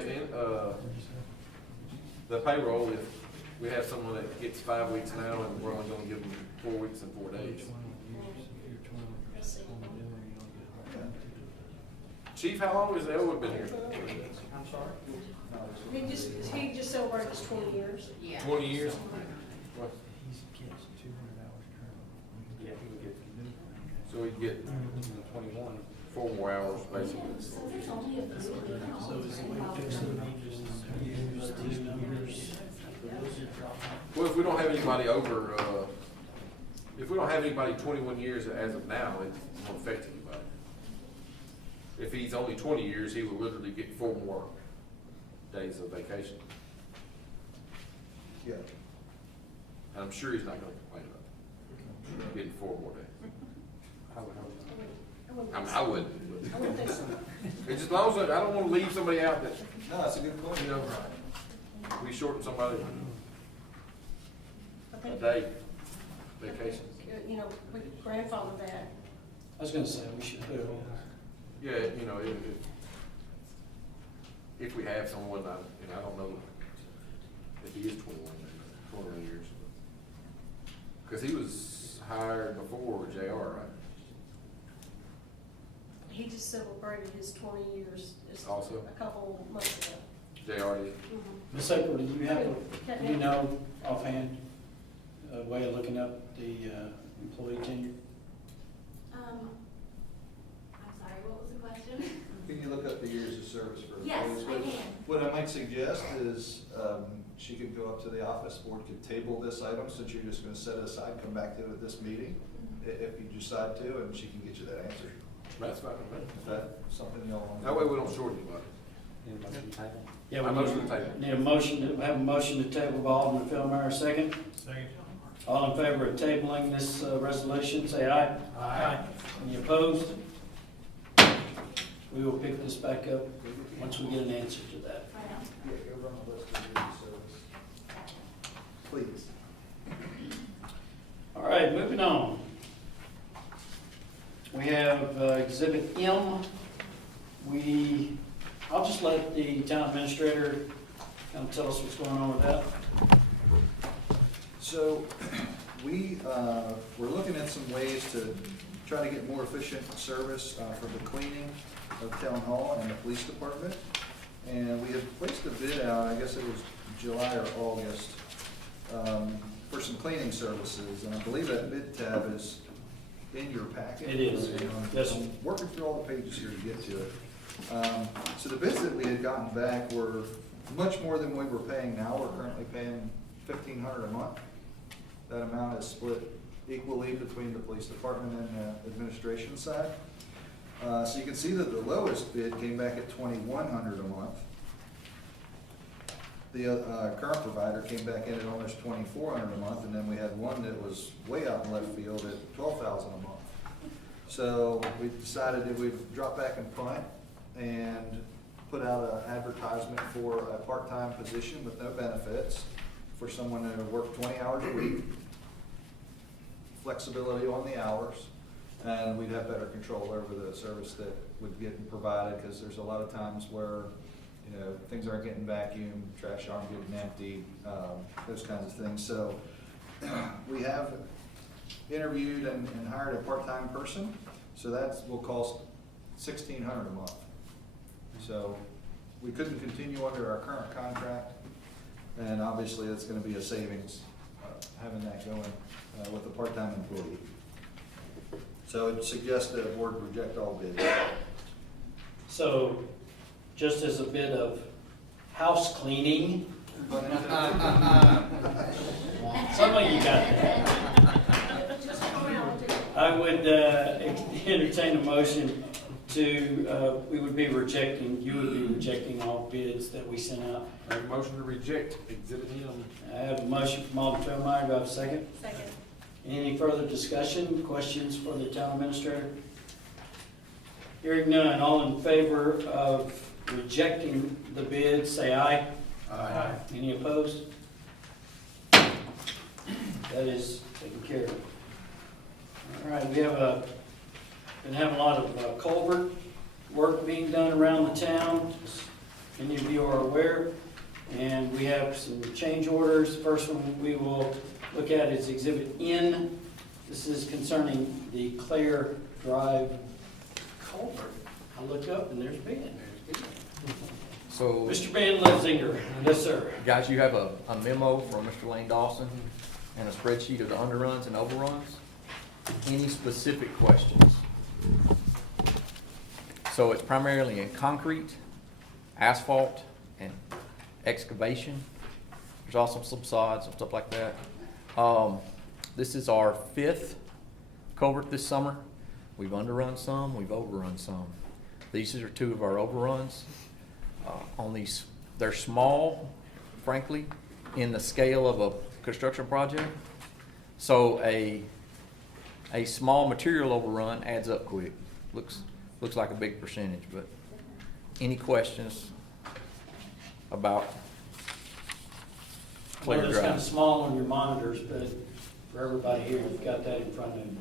the payroll if we have someone that gets 5 weeks now and we're only gonna give them 4 weeks and 4 days. Chief, how long has Elwood been here? I'm sorry? he just celebrated his 20 years. 20 years? What? He's gets 200 hours currently. Yeah, he would get So we get 21. 4 more hours, basically. So is the way to fix it, just use these numbers? Well, if we don't have anybody over, if we don't have anybody 21 years as of now, it won't affect anybody. If he's only 20 years, he will literally get 4 more days of vacation. Yeah. I'm sure he's not gonna complain about it. Getting 4 more days. I wouldn't. I wouldn't think so. It's as long as, I don't wanna leave somebody out that, No, that's a good point. you know, we shorten somebody I a think, day vacation. you know, we grandfather that. I was gonna say, we should put it on. Yeah, you know, if we have someone, and I don't know if he is 21 years. Because he was hired before JR, right? He just celebrated his 20 years just Also? a couple months ago. JR did. Ms. April, do you know offhand a way of looking up the employee tenure? I'm sorry, what was the question? Can you look up the years of service for Yes, employees? I can. What I might suggest is, she could go up to the office, board could table this item, since you're just gonna set it aside, come back to it at this meeting, if you decide to, and she can get you that answer. That's fine. Is that something y'all want? That way we don't short anybody. Yeah, I motion to table. Need a motion, we have a motion to table by Alderman Philmar, second. Second. All in favor of tabling this resolution, say aye. Aye. Any opposed? We will pick this back up once we get an answer to that. Yeah, go run the list of years of service. Please. All right, moving on. We have Exhibit M. I'll just let the town administrator kind of tell us what's going on with that. So, we're looking at some ways to try to get more efficient service for the cleaning of Town Hall and the police department. And we had placed a bid out, I guess it was July or August, for some cleaning services. And I believe that bid tab is in your packet. It is. Yes, sir. I'm working through all the pages here to get to it. So the bids that we had gotten back were much more than we were paying now. We're currently paying $1,500 a month. That amount is split equally between the police department and the administration side. So you can see that the lowest bid came back at $2,100 a month. The current provider came back in at almost $2,400 a month, and then we had one that was way out in left field at $12,000 a month. So we decided that we'd drop back and punt and put out an advertisement for a part-time position with no benefits for someone to work 20 hours a week, flexibility on the hours, and we'd have better control over the service that would get provided, because there's a lot of times where, you know, things aren't getting vacuumed, trash aren't getting emptied, those kinds of things. So we have interviewed and hired a part-time person, so that will cost $1,600 a month. So we couldn't continue under our current contract, and obviously it's gonna be a savings, having that going with a part-time employee. So it suggests that the board reject all bids. so just as a bit of house cleaning, some of you got that. I would entertain a motion to, you would be rejecting all bids that we sent out. Make a motion to reject Exhibit M. I have a motion from Alderman Philmar. Do I have a second? Second. Any further discussion, questions for the town administrator? Hearing none, all in favor of rejecting the bid, say aye. Aye. Any opposed? That is taken care of. All right, we have been having a lot of culvert work being done around the town, as many of you are aware, and we have some change orders. The first one we will look at is Exhibit N. This is concerning the Clare Drive culvert. I look up and there's Ben. So, Mr. Ben Lefzinger. Yes, sir. guys, you have a memo from Mr. Lane Dawson and a spreadsheet of the underruns and overruns. Any specific questions? So it's primarily in concrete, asphalt, and excavation. There's also some sods and stuff like that. This is our 5th culvert this summer. We've underrun some, we've overrun some. These are 2 of our overruns. On these, they're small, frankly, in the scale of a construction project. So a small material overrun adds up quick. Looks like a big percentage, but any questions about Well, Clare it's kind of Drive? small on your monitors, but for everybody here, you've got that in front of you.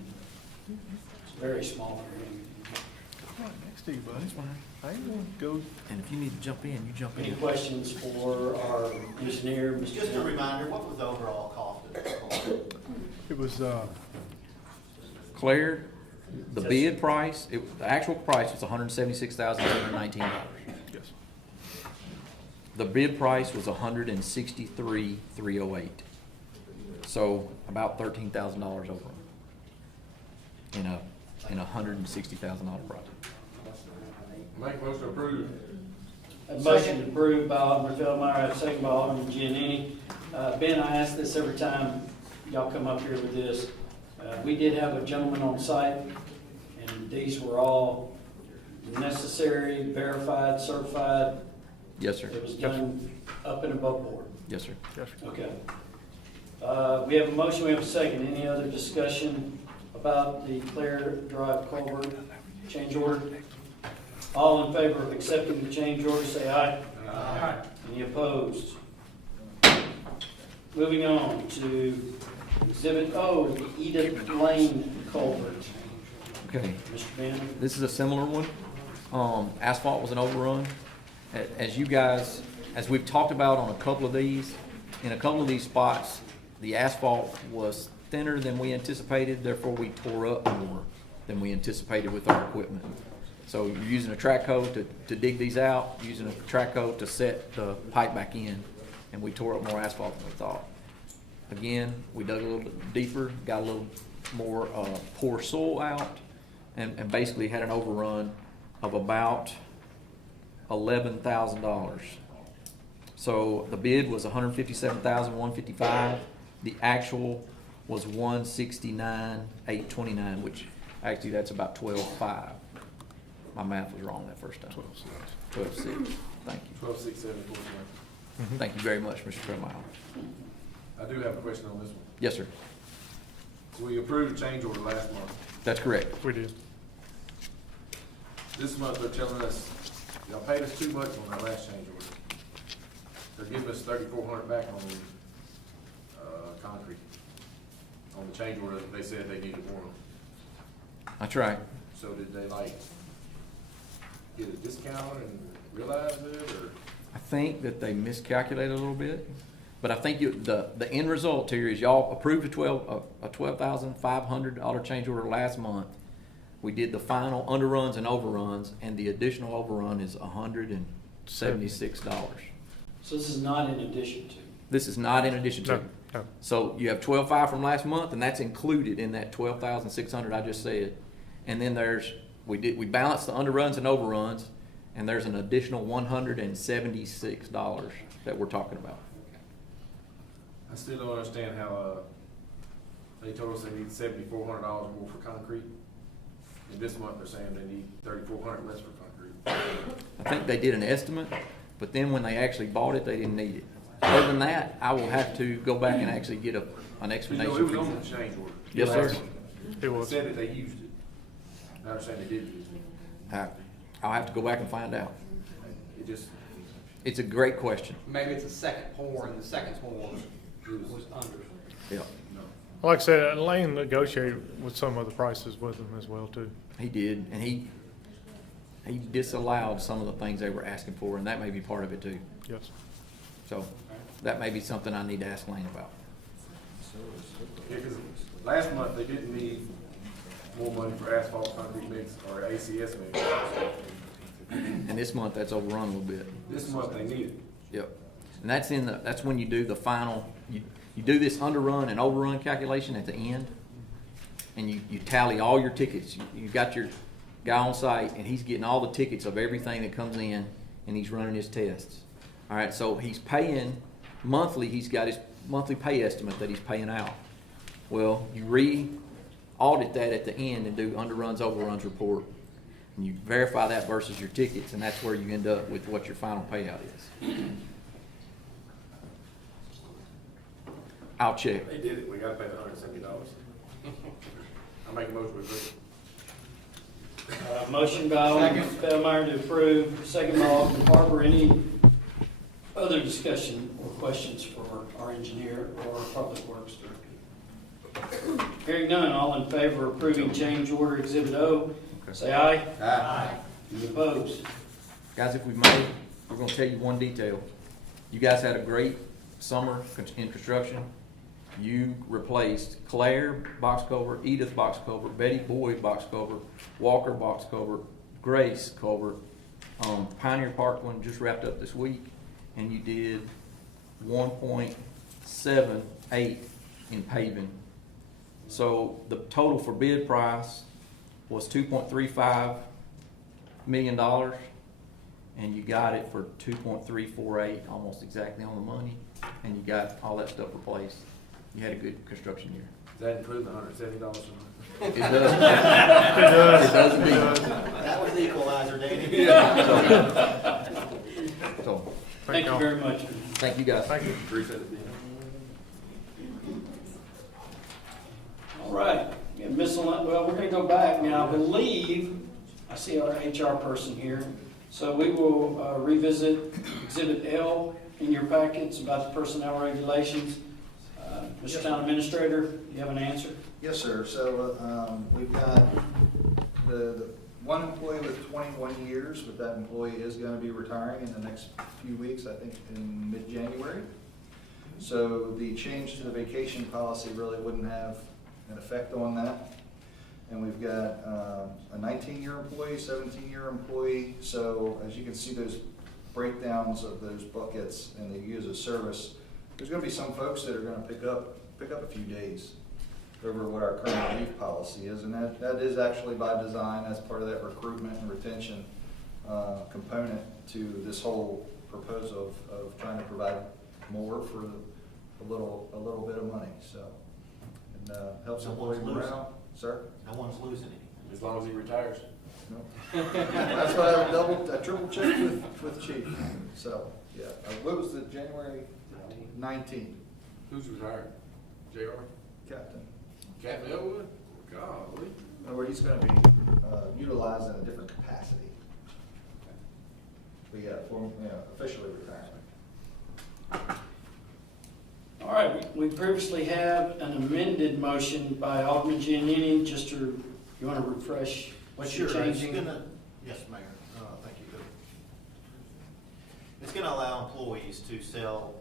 It's very small for you. Next to you, buddy. I ain't gonna go. And if you need to jump in, you jump Any in. questions for our engineer, Mr. Just a Bennett? reminder, what was the overall cost of this? It was, Claire, the bid price, the actual price was $176,219. yes. The bid price was $163,308. So about $13,000 over in a $160,000 project. Make a motion to approve. A motion approved by Alderman Feldmeyer, a second by Alderman Giannini. Ben, I ask this every time y'all come up here with this. We did have a gentleman on site, and these were all necessary, verified, certified. Yes, sir. It was done up and above board. Yes, sir. Yes, sir. Okay. We have a motion, we have a second. Any other discussion about the Claire Drive culvert change order? All in favor of accepting the change order, say aye. Aye. Any opposed? Moving on to Exhibit O, the Edith Lane culvert. Okay. Mr. Bannon? This is a similar one. Asphalt was an overrun. As you guys, as we've talked about on a couple of these, in a couple of these spots, the asphalt was thinner than we anticipated, therefore we tore up more than we anticipated with our equipment. So you're using a track hoe to dig these out, using a track hoe to set the pipe back in, and we tore up more asphalt than we thought. Again, we dug a little bit deeper, got a little more poor soil out, and basically had an overrun of about $11,000. So the bid was $157,155. The actual was $169,829, which actually that's about $12,500. My math was wrong that first time. 12,600. Thank you. 12,674. Thank you very much, Mr. Treadwell. I do have a question on this one. Yes, sir. So we approved the change order last month. That's correct. We did. This month they're telling us, y'all paid us too much on our last change order. They're giving us $3,400 back on the, concrete. On the change order, they said they needed more. That's right. So did they like get a discount and realize it, or? I think that they miscalculated a little bit, but I think the end result here is y'all approved a $12,500 change order last month. We did the final underruns and overruns, and the additional overrun is $176. So this is not in addition to? This is not in addition to. No, no. So you have 12.5 from last month, and that's included in that 12,600 I just said. And then we balanced the underruns and overruns, and there's an additional $176 that we're talking about. I still don't understand how, they told us they need $7,400 more for concrete. And this month they're saying they need $3,400 less for concrete. I think they did an estimate, but then when they actually bought it, they didn't need it. Other than that, I will have to go back and actually get an You explanation. know, it was on the change order. Yes, sir. It was. They said that they used it. I understand they did use it. I'll have to go back and find out. It just, It's a great question. Maybe it's a second pour, and the second pour was under. Yeah, Like I said, Lane negotiated with some of the prices with them as well, too. he did, and he disallowed some of the things they were asking for, and that may be part of it too. Yes. So that may be something I need to ask Lane about. yeah, because last month they didn't need more money for asphalt concrete mix or ACS mix. And this month, that's overrun a little bit. This month they need it. Yep. And that's when you do the final, you do this underrun and overrun calculation at the end, and you tally all your tickets. You've got your guy on site, and he's getting all the tickets of everything that comes in, and he's running his tests. All right, so he's paying monthly, he's got his monthly pay estimate that he's paying out. Well, you re-audit that at the end and do underruns, overruns report, and you verify that versus your tickets, and that's where you end up with what your final payout is. I'll check. They did it, we gotta pay the $170. I make a motion to approve. Motion by Alderman Feldmeyer to approve, second by Alderman Harper. Any other discussion or questions for our engineer or our public works director? Hearing none, all in favor of approving change order Exhibit O say aye. Aye. Any opposed? Guys, if we may, we're gonna tell you one detail. You guys had a great summer in construction. You replaced Claire box culvert, Edith box culvert, Betty Boyd box culvert, Walker box culvert, Grace culvert. Pioneer Park one just wrapped up this week, and you did 1.78 in paving. So the total for bid price was $2.35 million, and you got it for 2.348, almost exactly on the money, and you got all that stuff replaced. You had a good construction year. Does that include the $170 a month? It does. It does indeed. That was the equalizer, Danny. So, Thank you very much. thank you guys. Thank you. Appreciate it. All right, yeah, well, we're gonna go back now. I believe, I see our HR person here. So we will revisit Exhibit L in your packets about the personnel regulations. Mr. Town Administrator, you have an answer? Yes, sir. So, we've got the one employee with 21 years, but that employee is gonna be retiring in the next few weeks, I think in mid-January. So the change to the vacation policy really wouldn't have an effect on that. And we've got a 19-year employee, 17-year employee. So as you can see those breakdowns of those buckets and the years of service, there's gonna be some folks that are gonna pick up a few days over what our current leave policy is. And that is actually by design as part of that recruitment and retention component to this whole proposal of trying to provide more for a little bit of money, so. And helps No employee one's losing. morale. Sir? No one's losing any. As long as he retires. No. That's why I triple checked with Chief, so, yeah. What was the January 19th? Who's retired? JR? Captain. Captain Elwood? Golly. Where he's gonna be utilized in a different capacity. But yeah, officially retiring. All right, we previously have an amended motion by Alderman Giannini. Just to, you want to refresh what you're changing? Yes, Mayor, thank you. It's gonna allow employees to sell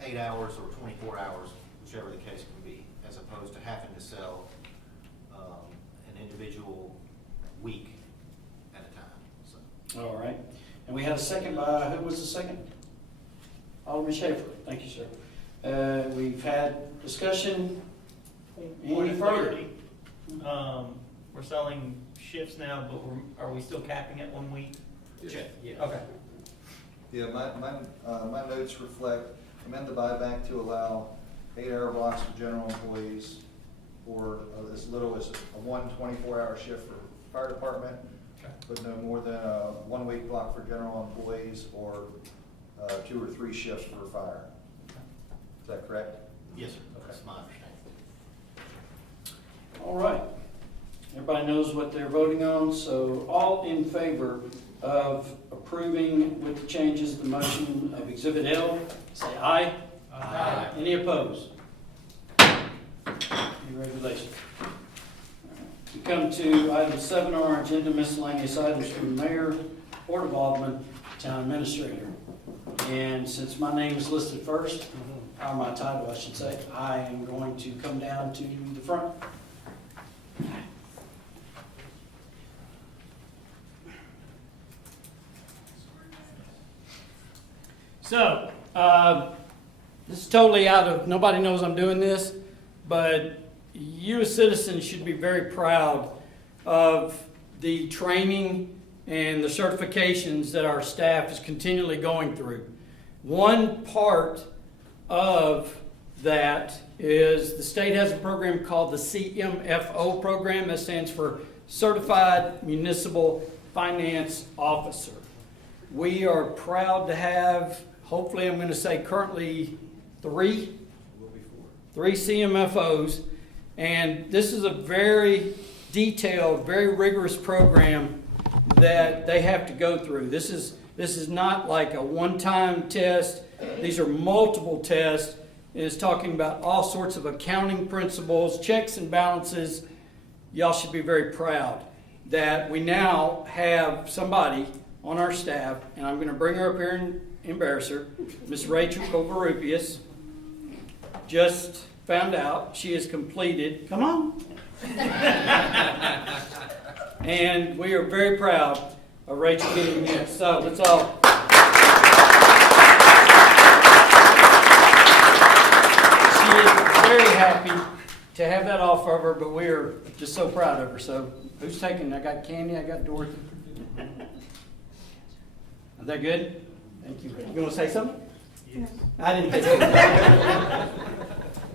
8 hours or 24 hours, whichever the case can be, as opposed to having to sell an individual week at a time, so. All right, and we had a second by, who was the second? Alderman Schaefer, thank you, sir. We've had discussion. Any Point of further? clarity. We're selling shifts now, but are we still capping at 1 week? Check, yeah. Okay. Yeah, my notes reflect, amend the buyback to allow 8-hour blocks for general employees, or as little as a 1 24-hour shift for fire department, but no more than a 1 week block for general employees, or 2 or 3 shifts for fire. Is that correct? Yes, sir, that's my understanding. All right. Everybody knows what they're voting on, so all in favor of approving with the changes the motion of Exhibit L, say aye. Aye. Any opposed? Any regulation? We come to item 7 on our agenda, miscellaneous items from the mayor, Board of Alderman, Town Administrator. And since my name is listed first, or my title I should say, I am going to come down to the front. So, this is totally out of, nobody knows I'm doing this, but you as citizens should be very proud of the training and the certifications that our staff is continually going through. One part of that is the state has a program called the CMFO program. That stands for Certified Municipal Finance Officer. We are proud to have, hopefully I'm going to say currently three CMFOs, and this is a very detailed, very rigorous program that they have to go through. This is not like a one-time test. These are multiple tests. It's talking about all sorts of accounting principles, checks and balances. Y'all should be very proud. that we now have somebody on our staff, and I'm going to bring her up here and embarrass her, Miss Rachel Kovarupius. Just found out she has completed, come on. And we are very proud of Rachel getting this. So let's all. She is very happy to have that off of her, but we are just so proud of her. So who's taking? I got Candy, I got Dorothy. Is that good? Thank you. You want to say something? Yes. I didn't think so.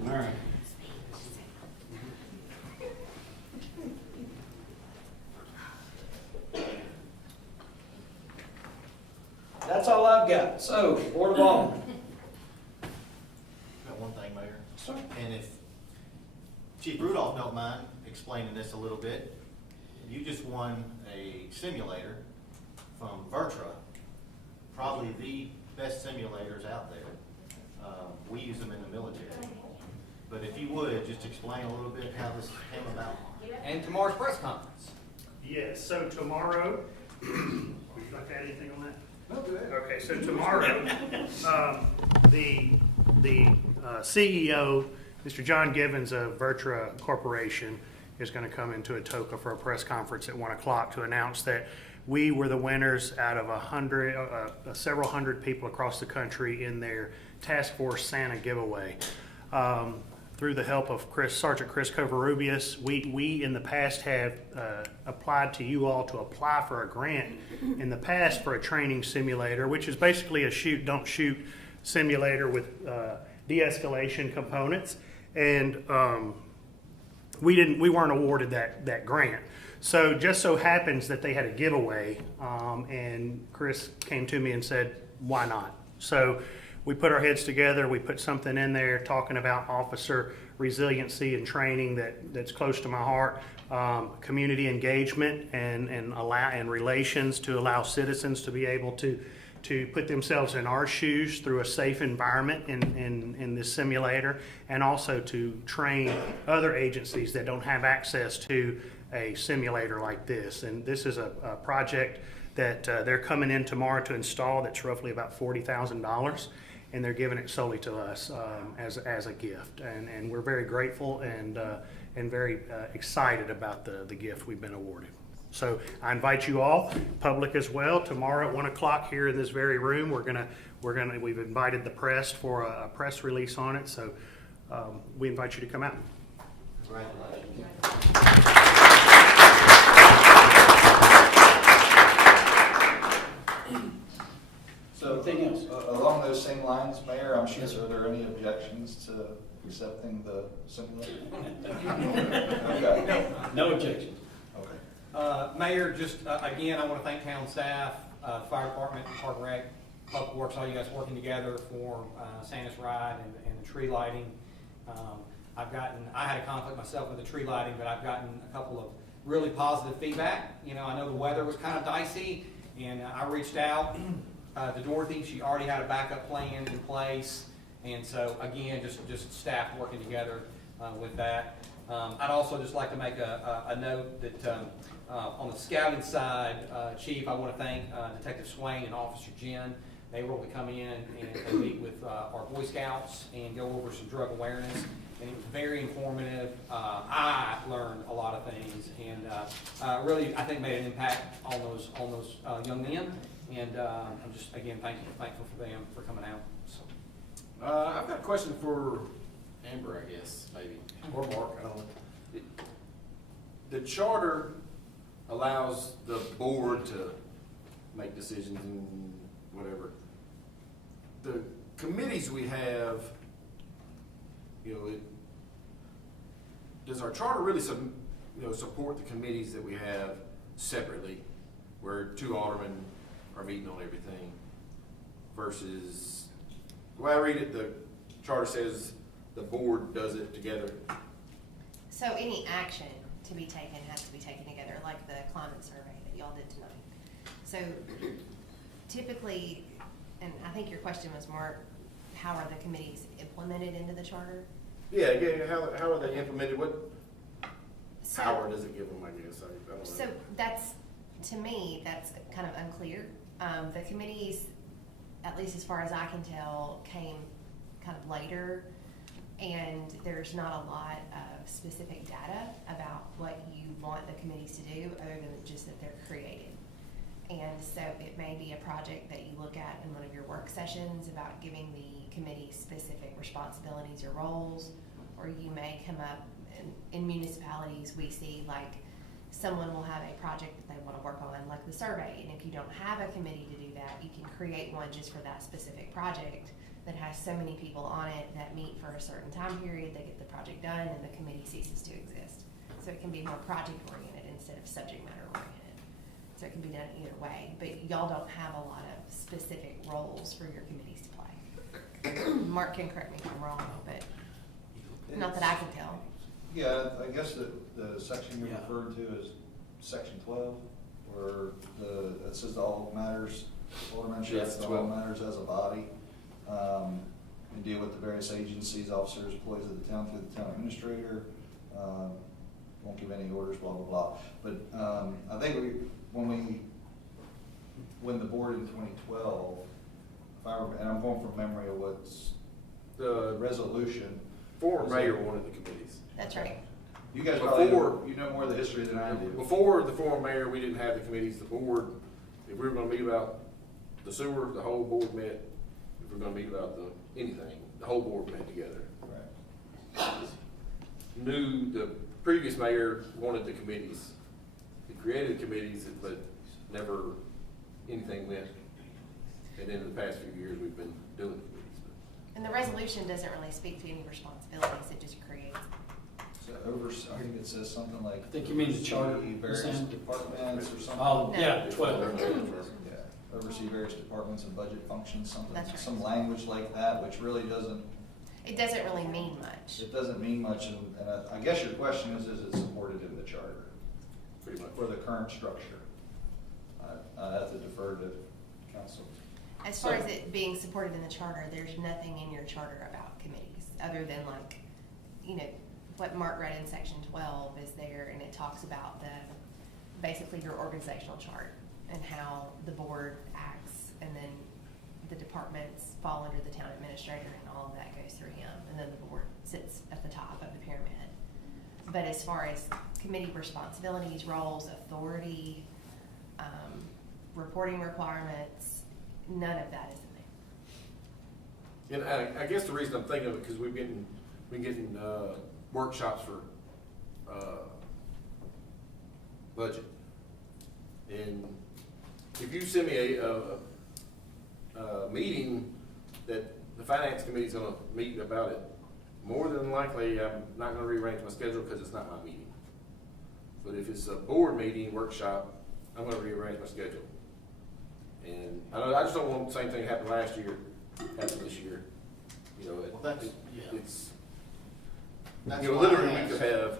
All right. That's all I've got. So, Board of Alderman. Got one thing, Mayor. And if Chief Rudolph don't mind explaining this a little bit, you just won a simulator from Vertra, probably the best simulators out there. We use them in the military. But if you would, just explain a little bit how this came about. And tomorrow's press conference. Yes, so tomorrow, would you like to add anything on that? No, go ahead. Okay, so tomorrow, the CEO, Mr. John Givens of Vertra Corporation, is going to come into Atoka for a press conference at 1 o'clock to announce that we were the winners out of several hundred people across the country in their Task Force Santa giveaway. Through the help of Sergeant Chris Kovarubius, we in the past have applied to you all to apply for a grant in the past for a training simulator, which is basically a shoot, don't shoot simulator with de-escalation components. And we weren't awarded that grant. So just so happens that they had a giveaway, and Chris came to me and said, why not? So we put our heads together, we put something in there talking about officer resiliency and training that's close to my heart, community engagement and relations to allow citizens to be able to put themselves in our shoes through a safe environment in this simulator, and also to train other agencies that don't have access to a simulator like this. And this is a project that they're coming in tomorrow to install that's roughly about $40,000. And they're giving it solely to us as a gift, and we're very grateful and very excited about the gift we've been awarded. So I invite you all, public as well, tomorrow at 1 o'clock here in this very room. We've invited the press for a press release on it. So we invite you to come out. Congratulations. So, anything else? Along those same lines, Mayor, I'm sure, are there any objections to accepting the simulator? Okay. No objections. Okay. Mayor, just again, I want to thank town staff, fire department, Park and Rec, Public Works, all you guys working together for Santa's Ride and the tree lighting. I had a conflict myself with the tree lighting, but I've gotten a couple of really positive feedback. You know, I know the weather was kind of dicey, and I reached out to Dorothy. She already had a backup plan in place, and so again, just staff working together with that. I'd also just like to make a note that on the scouting side, Chief, I want to thank Detective Swain and Officer Jen. They were able to come in and meet with our Boy Scouts and go over some drug awareness, and it was very informative. I learned a lot of things, and really, I think, made an impact on those young men. And I'm just, again, thankful for them for coming out. So. I've got a question for Amber, I guess, maybe, or Mark, I don't know. The charter allows the board to make decisions and whatever. The committees we have, you know, does our charter really support the committees that we have separately, where two aldermen are meeting on everything, versus the way I read it, the charter says the board does it together. So any action to be taken has to be taken together, like the climate survey that y'all did tonight. So typically, and I think your question was more, how are the committees implemented into the charter? Yeah, how are they implemented? So- power does it give them, I guess? I don't know. So that's, to me, that's kind of unclear. The committees, at least as far as I can tell, came kind of later, and there's not a lot of specific data about what you want the committees to do, other than just that they're created. And so it may be a project that you look at in one of your work sessions about giving the committee specific responsibilities or roles, or you may come up in municipalities, we see like someone will have a project that they want to work on, like the survey, and if you don't have a committee to do that, you can create one just for that specific project that has so many people on it that meet for a certain time period, they get the project done, and the committee ceases to exist. So it can be more project oriented instead of subject matter oriented. So it can be done either way, but y'all don't have a lot of specific roles for your committees to play. Mark can correct me if I'm wrong, but not that I can tell. Yeah, I guess the section you're Yeah. referring to is section 12, where it says all matters, Alderman Yes, says all 12. matters as a body. And deal with the various agencies, officers, employees of the town through the town administrator. Won't give any orders, blah, blah, blah. But I think when the board in 2012, if I remember, and I'm going from memory of what's the resolution. Former mayor wanted the committees. That's right. You guys probably Before- you know more of the history than I do. Before the former mayor, we didn't have the committees. The board, if we were gonna meet about the sewer, the whole board met. If we were gonna meet about anything, the whole board met together. Right. Knew the previous mayor wanted the committees. He created committees, but never anything went. And then in the past few years, we've been doing the committees. And the resolution doesn't really speak to any responsibilities, it just creates. So I think it says something like. I think you mean the charter, oversee various Sam. departments or something. Oh, No. yeah, 12. Yeah, oversee various departments and budget functions, something, That's right. some language like that, which really doesn't, It doesn't really mean much. it doesn't mean much, and I guess your question is it supported in the charter Pretty much. for the current structure? I have to defer to council. As far as it being supported in the charter, there's nothing in your charter about committees, other than like, you know, what Mark read in section 12 is there, and it talks about basically your organizational chart and how the board acts, and then the departments fall under the town administrator, and all of that goes through him, and then the board sits at the top of the pyramid. But as far as committee responsibilities, roles, authority, reporting requirements, none of that is in there. And I guess the reason I'm thinking of it, because we've been getting workshops for budget. And if you send me a meeting that the finance committee's gonna meet about it, more than likely, I'm not gonna rearrange my schedule because it's not my meeting. But if it's a board meeting, workshop, I'm gonna rearrange my schedule. And I just don't want the same thing happen last year, happen this year. You know, Well, that's- it's, That's you know, why I literally we asked. could have,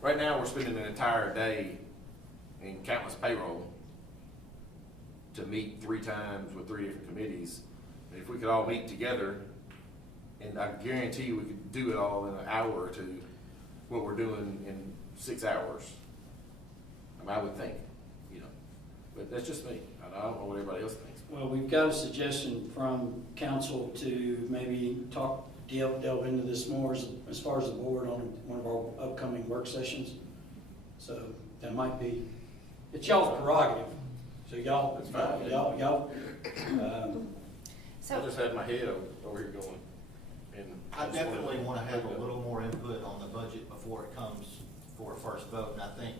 right now, we're spending an entire day in countless payroll to meet 3 times with 3 different committees. And if we could all meet together, and I guarantee you we could do it all in an hour or two, what we're doing in 6 hours. I mean, I would think, you know, but that's just me. I don't know what everybody else thinks. Well, we've got a suggestion from council to maybe delve into this more as far as the board on one of our upcoming work sessions. So that might be, it's y'all's prerogative. So y'all, That's fine. So. I just had my head over here going. And I just wanted definitely to- want to have a little more input on the budget before it comes for a first vote, and I think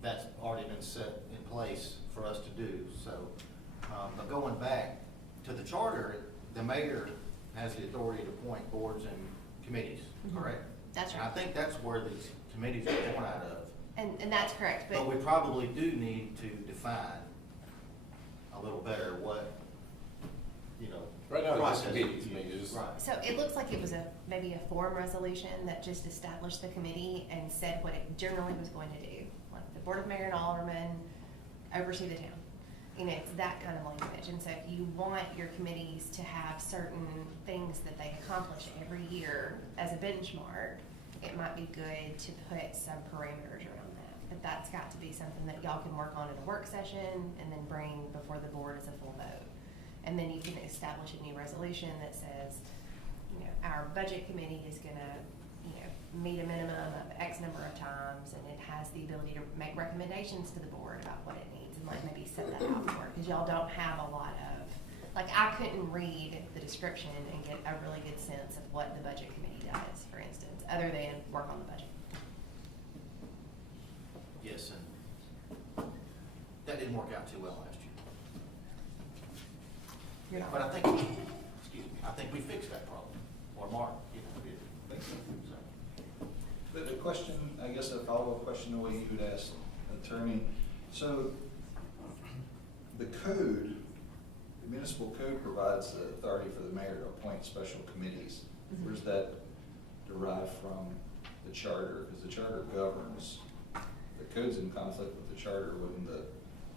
that's already been set in place for us to do, so. But going back to the charter, the mayor has the authority to appoint boards and committees, correct? That's And right. I think that's where these committees are born out of. And that's correct, But we probably do need to define a little better what, you know. Right now, it's just process- committees, I mean, it's just- Right. So it looks like it was maybe a form resolution that just established the committee and said what it generally was going to do. Like the Board of Mayor and Alderman oversee the town. You know, it's that kind of language. And so if you want your committees to have certain things that they accomplish every year as a benchmark, it might be good to put some parameters around be something that y'all can work on in a work session and then bring before the board as a full vote. And then you can establish a new resolution that says, you know, our budget committee is gonna, you know, meet a minimum of X number of times, and it has the ability to make recommendations to the board about what it needs, and like maybe set that out for it, because y'all don't have a lot of, like, I couldn't read the description and get a really good sense of what the budget committee does, for instance, other than work on the budget. Yes, and that didn't work out too well last year. You're not But I wrong. think, excuse me, I think we fixed that problem, or Mark, you know, did. So, The question, I guess a follow-up question the way you would ask attorney. So the code, the municipal code provides the authority for the mayor to appoint special committees. Mhm. Where's that derived from the charter? Because the charter governs. The code's in conflict with the charter, wouldn't the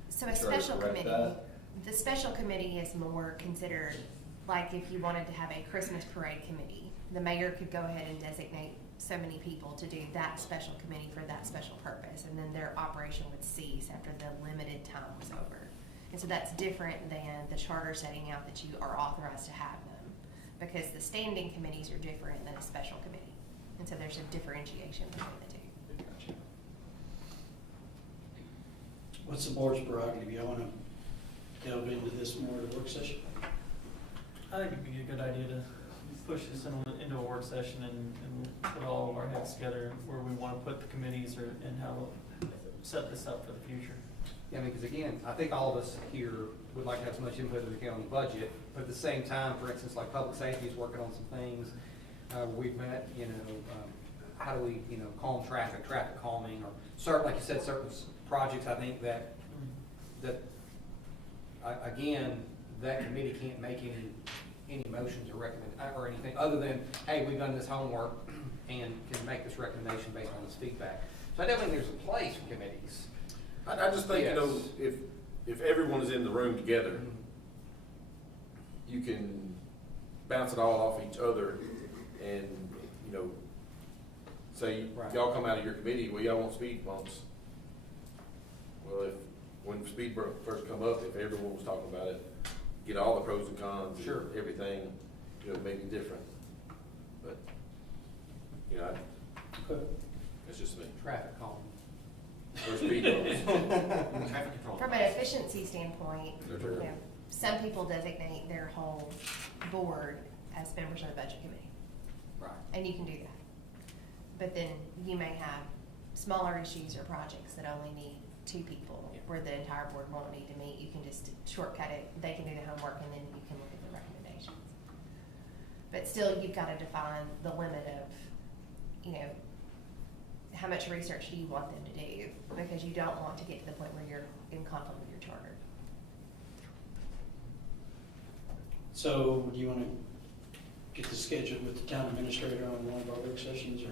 So a charter special correct committee, that? the special committee is more considered, like if you wanted to have a Christmas parade committee, the mayor could go ahead and designate so many people to do that special committee for that special purpose, and then their operation would cease after the limited time was over. And so that's different than the charter setting out that you are authorized to have them, because the standing committees are different than a special committee. And so there's a differentiation between the two. Gotcha. What's the board's prerogative? Y'all wanna delve into this more at a work session? I think it'd be a good idea to push this into a work session and put all of our heads together where we want to put the committees or, and how we'll set this up for the future. Yeah, I mean, because again, I think all of us here would like to have as much input as we can on the budget, but at the same time, for instance, like public safety is working on some things. We've met, you know, how do we, you know, calm traffic calming, or certain, like you said, certain projects, I think that, again, that committee can't make any motions or recommend, or anything, other than, hey, we've done this homework and can make this recommendation based on this feedback. So I definitely think there's a place for committees. I just think, you know, Yes. if everyone is in the room together, you can bounce it all off each other and, you know, say, Right. y'all come out of your committee, well, y'all want speed bumps. Well, when speed bumps first come up, if everyone was talking about it, get all the pros and cons, Sure. and everything, you know, maybe different. But, you know, that's just me. Traffic calming. Or speed bumps. traffic control. From an efficiency standpoint, They're you terrible. know, some people designate their whole board as members of the budget committee, Right. and you can do that. But then you may have smaller issues or projects that only need 2 people, where the entire board won't need to meet. You can just shortcut it, they can do the homework, and then you can look at the recommendations. But still, you've got to define the limit of, you know, how much research do you want them to do? Because you don't want to get to the point where you're in conflict with your charter. So, do you wanna get this scheduled with the town administrator on one of our work sessions, or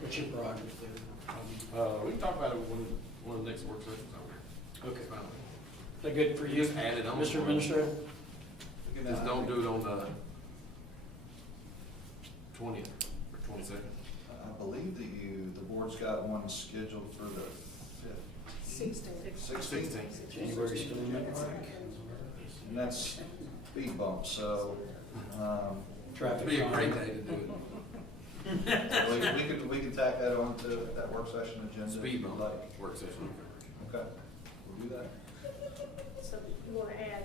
what's your prerogative there? We can talk about it when one of the next work sessions over. Okay. It's fine. Is that good for you, Just add it on. Mr. Administrator? Just don't do it on the 20th or 22nd. I believe that the board's got one scheduled for the 5th. 16th. January still in that week? And that's speed bump, so, Traffic. It'd be a great calming. day to do it. we can tack that on to that work session agenda. if Speed you'd bump, like. work session. Okay, we'll do that. So you want to add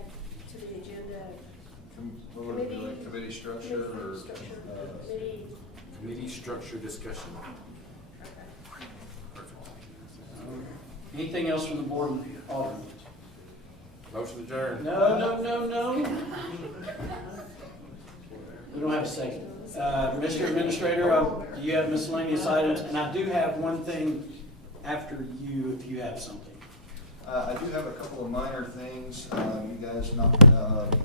to the agenda, What would it be, like committee structure or? committee, Committee structure discussion. Anything else from the board and Alderman? Motion adjourned. No. We don't have a second. Mr. Administrator, do you have miscellaneous items? And I do have one thing after you, if you have something. I do have a couple of minor things. You guys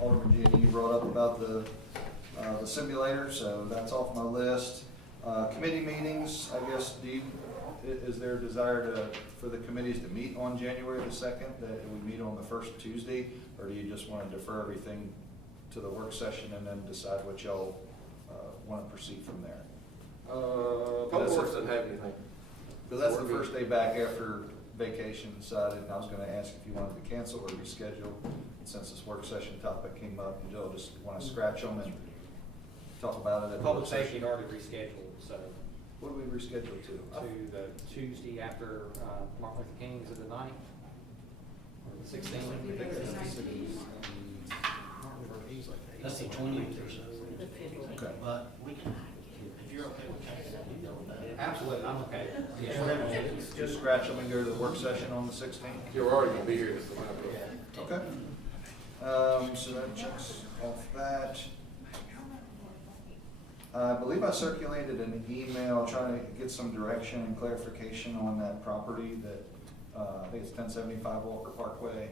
Alderman G, you brought up about the simulator, so that's off my list. Committee meetings, I guess, is there a desire for the committees to meet on January the 2nd, that we meet on the first Tuesday? Or do you just want to defer everything to the work session and then decide what y'all want to proceed from there? Public Works doesn't have anything. Because that's the first day back after vacation decided, and I was gonna ask if you wanted to cancel or reschedule. And since this work session topic came up, you all just wanna scratch them and talk about it at the Public work session? safety had already rescheduled, so What do we reschedule to? to the Tuesday after Martin Luther King, is it the 9th? Or the 16th? That's the 20th or so. Okay. But we can, if you're okay with that, you know that. Absolutely, I'm okay. Just scratch them and go to the work session on the 16th? You're already gonna be here, so Okay. So that checks off that. I believe I circulated an email trying to get some direction and clarification on that property that, I think it's 1075 Walker Parkway,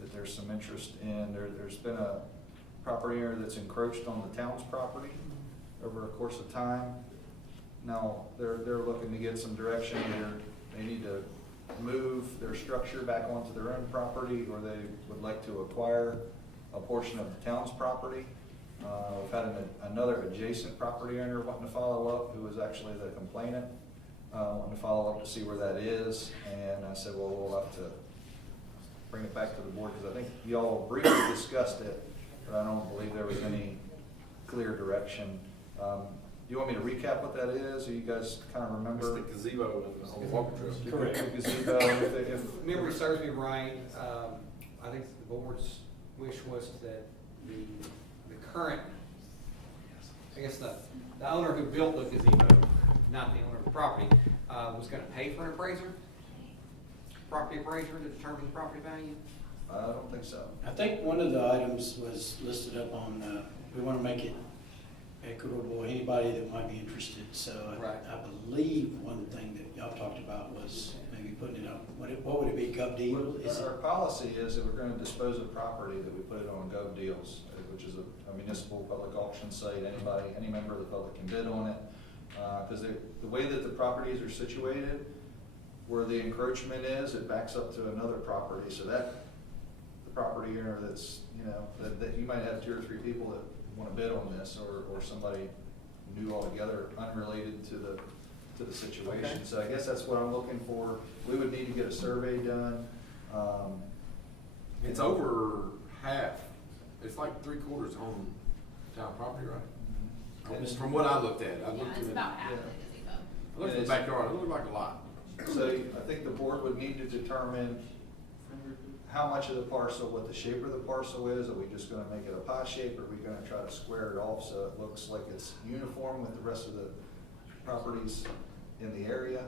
that there's some interest in. There's been a property owner that's encroached on the town's property over a course of time. Now, they're looking to get some direction. They need to move their structure back onto their own property, or they would like to acquire a portion of the town's property. We've had another adjacent property owner wanting to follow up, who was actually the complainant, wanting to follow up to see where that is. And I said, well, we'll have to bring it back to the board, because I think y'all briefly discussed it, but I don't believe there was any clear direction. Do you want me to recap what that is, or you guys kind of remember? it's the gazebo on the Walker Trail. Correct. Gazebo, If memory serves me right, I think the board's wish was that the current, I guess the owner who built the gazebo, not the owner of the property, was gonna pay for an appraiser? Property appraiser to determine the property value? I don't think so. I think one of the items was listed up on, we want to make it equitable, anybody that might be interested. So Right. I believe one thing that y'all talked about was maybe putting it up, what would it be, Gov Deal? Is it? Our policy is that we're gonna dispose of property, that we put it on Gov Deals, which is a municipal public auction site. Any member of the public can bid on it. Because the way that the properties are situated, where the encroachment is, it backs up to another property. So that, the property owner that's, that you might have 2 or 3 people that want to bid on this, or somebody new altogether, unrelated to the situation. Okay. So I guess that's what I'm looking for. We would need to get a survey done. It's over half, it's like 3/4 on town property, right? From what I looked at, I looked at it. half Yeah. the gazebo. I looked at the backyard, it looked like a lot. So I think the board would need to determine how much of the parcel, what the shape of the parcel is. Are we just gonna make it a pie shape, or are we gonna try to square it off so it looks like it's uniform with the rest of the properties in the area?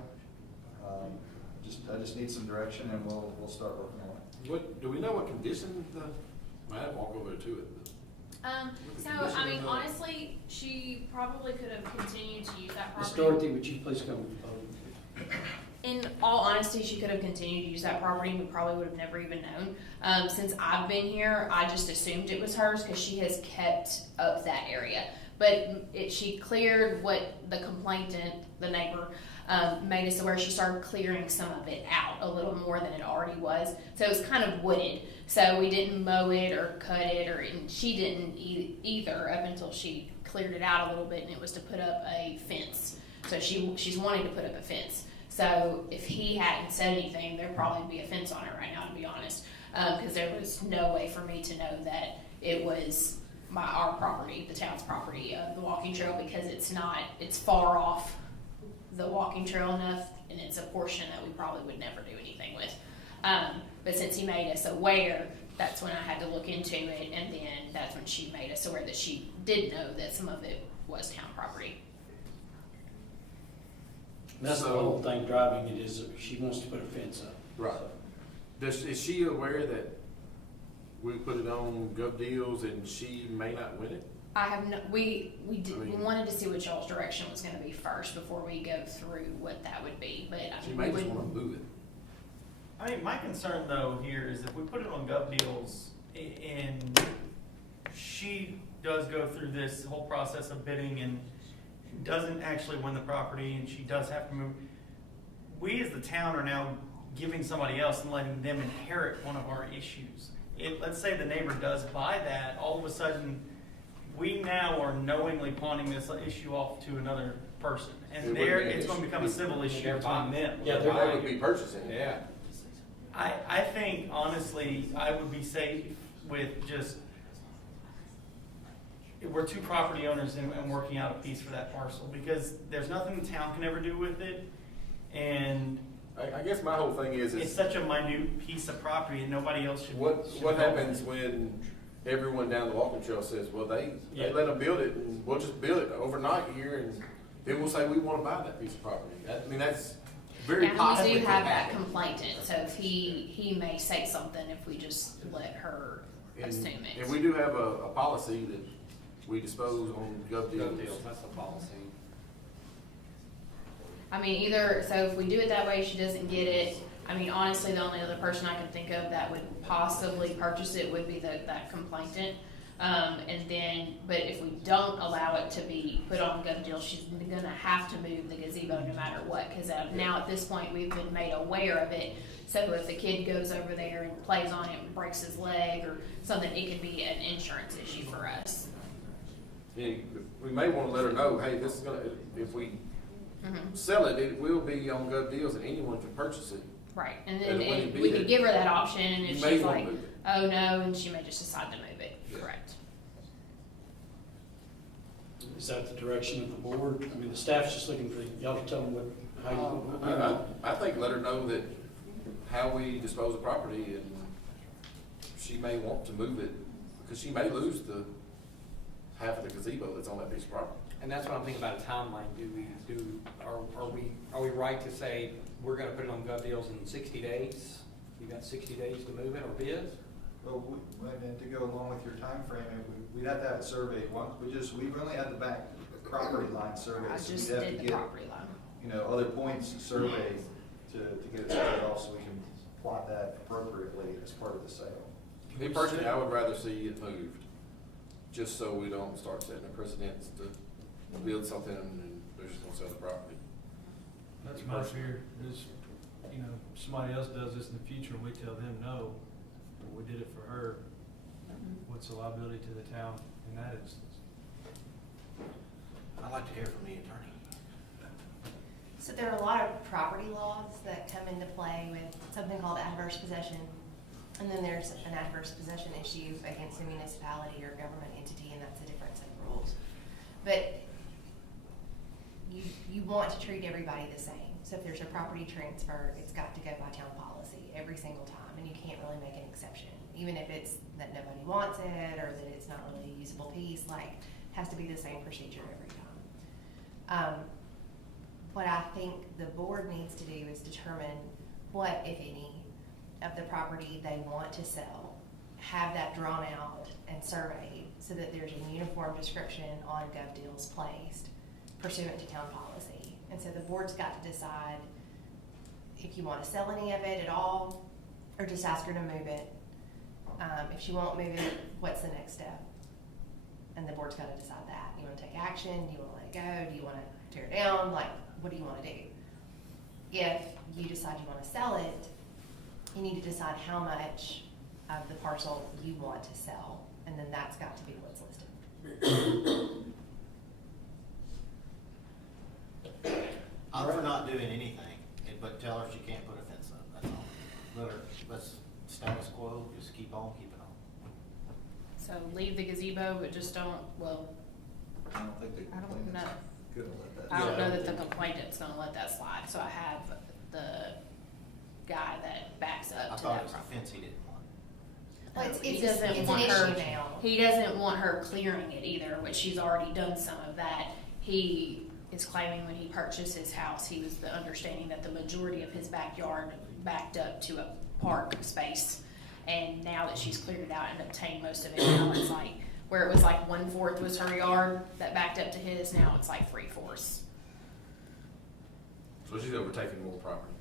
I just need some direction, and we'll start working on it. What, do we know what condition I had to walk over to it. So, I mean, honestly, she probably could have continued to use that Ms. property. Dorothy, would you please come forward? In all honesty, she could have continued to use that property, and we probably would have never even known. Since I've been here, I just assumed it was hers because she has kept up that area. But she cleared what the complainant, the neighbor, made us aware. She started clearing some of it out, a little more than it already was. So it was kind of wooded. So we didn't mow it or cut it, and she didn't either up until she cleared it out a little bit, and it was to put up a fence. So she's wanting to put up a fence. So if he hadn't said anything, there'd probably be a fence on it right now, to be honest, because there was no way for me to know that it was our property, the town's property, the walking trail, because it's far off the walking trail enough, and it's a portion that we probably would never do anything with. But since he made us aware, that's when I had to look into it, and then that's when she made us aware that she did know that some of it was town property. That's the whole thing driving it, is she wants to put a fence up. Right. Is she aware that we put it on Gov Deals and she may not win it? I have no, we I mean- wanted to see what y'all's direction was gonna be first before we go through what that would be, but I She mean, may we just would. wanna move it. I mean, my concern though here is if we put it on Gov Deals and she does go through this whole process of bidding and doesn't actually win the property and she does have to move, we as the town are now giving somebody else and letting them inherit one of our issues. Let's say the neighbor does buy that, all of a sudden, we now are knowingly pawning this issue off to another person. It And wouldn't there, be an it's gonna issue. become a civil issue They're between buying. them. Yeah, They would be purchasing it. Yeah. I think honestly, I would be safe with just, we're two property owners and working out a piece for that parcel, because there's nothing the town can ever do with it. And I guess my whole thing it's is such a minute piece of property and nobody else should. what should what know. happens when everyone down the walking trail says, well, they Yeah. let them build it, and we'll just build it overnight here, and then we'll say we want to buy that piece of property. I mean, that's very And possibly we do could have that happen. complainant, so if he may say something if we just let her assume it. And we do have a policy that we dispose on gov deals. That's the policy. I mean, either, so if we do it that way, she doesn't get it. I mean, honestly, the only other person I can think of that would possibly purchase it would be that complainant. And then, but if we don't allow it to be put on gov deal, she's gonna have to move the gazebo no matter what, cause now at this point, we've been made aware of it. So if the kid goes over there and plays on it and breaks his leg or something, it could be an insurance issue for us. Yeah, we may want to let her know, hey, this is gonna, if we sell it, it will be on gov deals and anyone can purchase it. Right, and And then when and you we bid could it, give her that option, and if you may she's wanna like, move it. oh no, and she may just decide to move it, Yeah. correct. Is that the direction of the board? I mean, the staff's just looking for y'all to tell them what, how you. I think let her know that how we dispose of property, and she may want to move it, because she may lose the half of the gazebo that's on that piece of property. And that's what I'm thinking about a timeline. Are we right to say we're gonna put it on gov deals in 60 days? You got 60 days to move it or bid? Well, and to go along with your timeframe, we'd have to have it surveyed once, we've only had the back property line surveyed. I so just we'd have to did the get, property line. you know, other points surveyed to get it started off so we can plot that appropriately as part of the sale. Me personally, I would rather see it moved, just so we don't start setting a precedence to build something and they're just gonna sell the property. That's my fear, is, you know, somebody else does this in the future, and we tell them no, we did it for her, what's the liability to the town in that instance? I'd like to hear from the attorney. So there are a lot of property laws that come into play with something called adverse possession. And then there's an adverse possession issue against a municipality or government entity, and that's a different set of rules. But you want to treat everybody the same. So if there's a property transfer, it's got to go by town policy every single time, and you can't really make an exception. Even if it's that nobody wants it or that it's not really a usable piece, like, it has to be the same procedure every time. What I think the board needs to do is determine what, if any, of the property they want to sell, have that drawn out and surveyed so that there's a uniform description on gov deals placed pursuant to town policy. And so the board's got to decide if you want to sell any of it at all, or just ask her to move it. If she won't move it, what's the next step? And the board's got to decide that. You want to take action? Do you want to let it go? Do you want to tear it down? Like, what do you want to do? If you decide you want to sell it, you need to decide how much of the parcel you want to sell, and then that's got to be what's listed. I'm for not doing anything, but tell her she can't put a fence up, that's all. Let her, let's status quo, just keep on keeping on. So leave the gazebo, but just don't, well, I don't think the I don't complainant's know. gonna let that. I don't know that the complainant's gonna let that slide, so I have the guy that backs I up to thought it that was a property. fence he didn't want. Well, it's He an doesn't want her, issue now. he doesn't want her clearing it either, which she's already done some of that. He is claiming when he purchased his house, he was the understanding that the majority of his backyard backed up to a park space. And now that she's cleared it out and obtained most of it, now it's like, where it was like 1/4 was her yard that backed up to his, now it's like 3/4. So she's overtaking more property,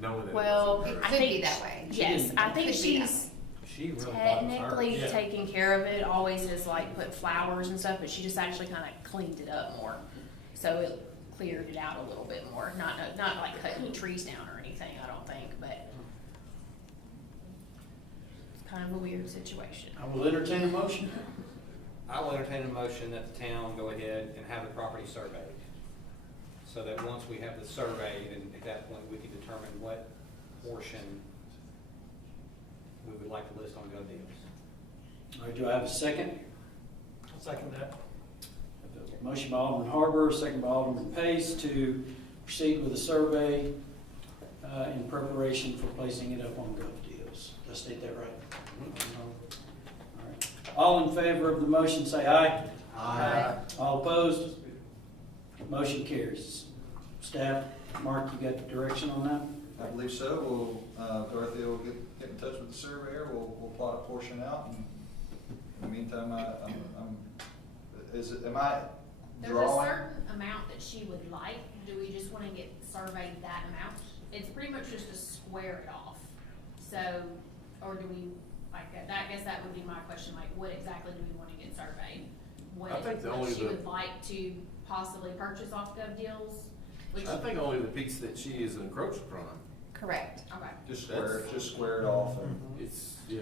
knowing that. Well, It I could think be that way. Yes, I think Could be that she's She really technically Yeah. taking care of it, always has like put flowers and stuff, but she just actually kind of cleaned it up more. So it cleared it out a little bit more, not like cutting the trees down or anything, I don't think, but it's kind of a weird situation. I will entertain a motion. I will entertain a motion that the town go ahead and have the property surveyed. so that once we have the survey, then at that point, we can determine what portion we would like to list on gov deals. All right, do I have a second? I'll second that. Motion by Alderman Harbour, second by Alderman Pace to proceed with the survey in preparation for placing it up on gov deals. Did I state that right? All right. All in favor of the motion say aye. Aye. All opposed? Motion carries. Staff, Mark, you got the direction on that? I believe so. We'll, Dorothea will get in touch with the surveyor. We'll plot a portion out. And in the meantime, am I There's a drawing? certain amount that she would like. Do we just want to get surveyed that amount? It's pretty much just to square it off. So, or do we, like, I guess that would be my question, like, what exactly do we want to get surveyed? What I think what she would like to possibly purchase off gov deals? Which, I think only the piece that she is encroached upon. Correct. okay. Just square it off. And It's, yeah.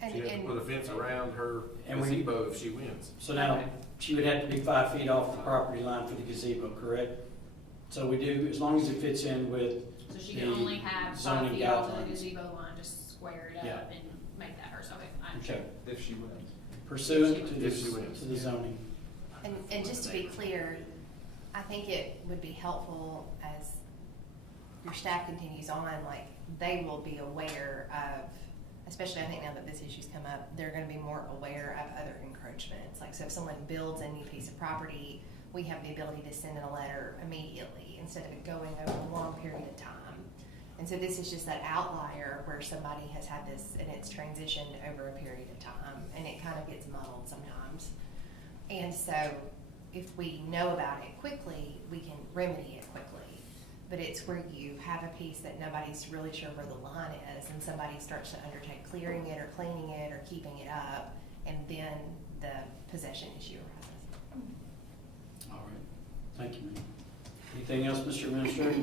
And- She has to and- put a fence around her And we- gazebo if she wins. So now, she would have to be 5 feet off the property line for the gazebo, correct? So we do, as long as it fits in with So she can only have 5 zoning feet off of the guidelines. gazebo line, just square it Yeah. up and make that hers. Okay, I understand. Okay. if she wins. Pursuant to If she wins. the zoning. And just to be clear, I think it would be helpful as your staff continues on, like, they will be aware of, especially I think now that this issue's come up, they're gonna be more aware of other encroachments. Like, so if someone builds a new piece of property, we have the ability to send in a letter immediately instead of it going over a long period of time. And so this is just that outlier where somebody has had this and it's transitioned over a period of time, and it kind of gets muddled sometimes. And so if we know about it quickly, we can remedy it quickly. But it's where you have a piece that nobody's really sure where the line is, and somebody starts to undertake clearing it or cleaning it or keeping it up, and then the possession issue arises. All right. Thank you, ma'am. Anything else, Mr. Administrator?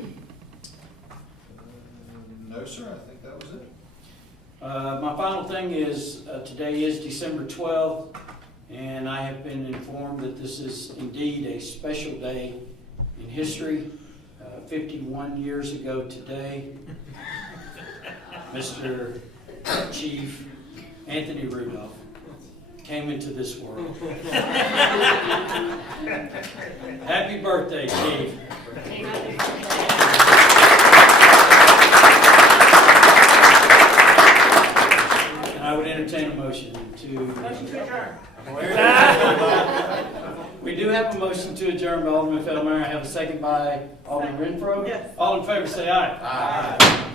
No, sir. I think that was it. My final thing is, today is December 12th, and I have been informed that this is indeed a special day in history. 51 years ago today, Mr. Chief Anthony Rudolph came into this world. Happy birthday, Chief. And I would entertain a motion to... We do have a motion to adjourn by Alderman Feldmeyer. I have a second by Alderman Renfro. Yes. All in favor say aye. Aye.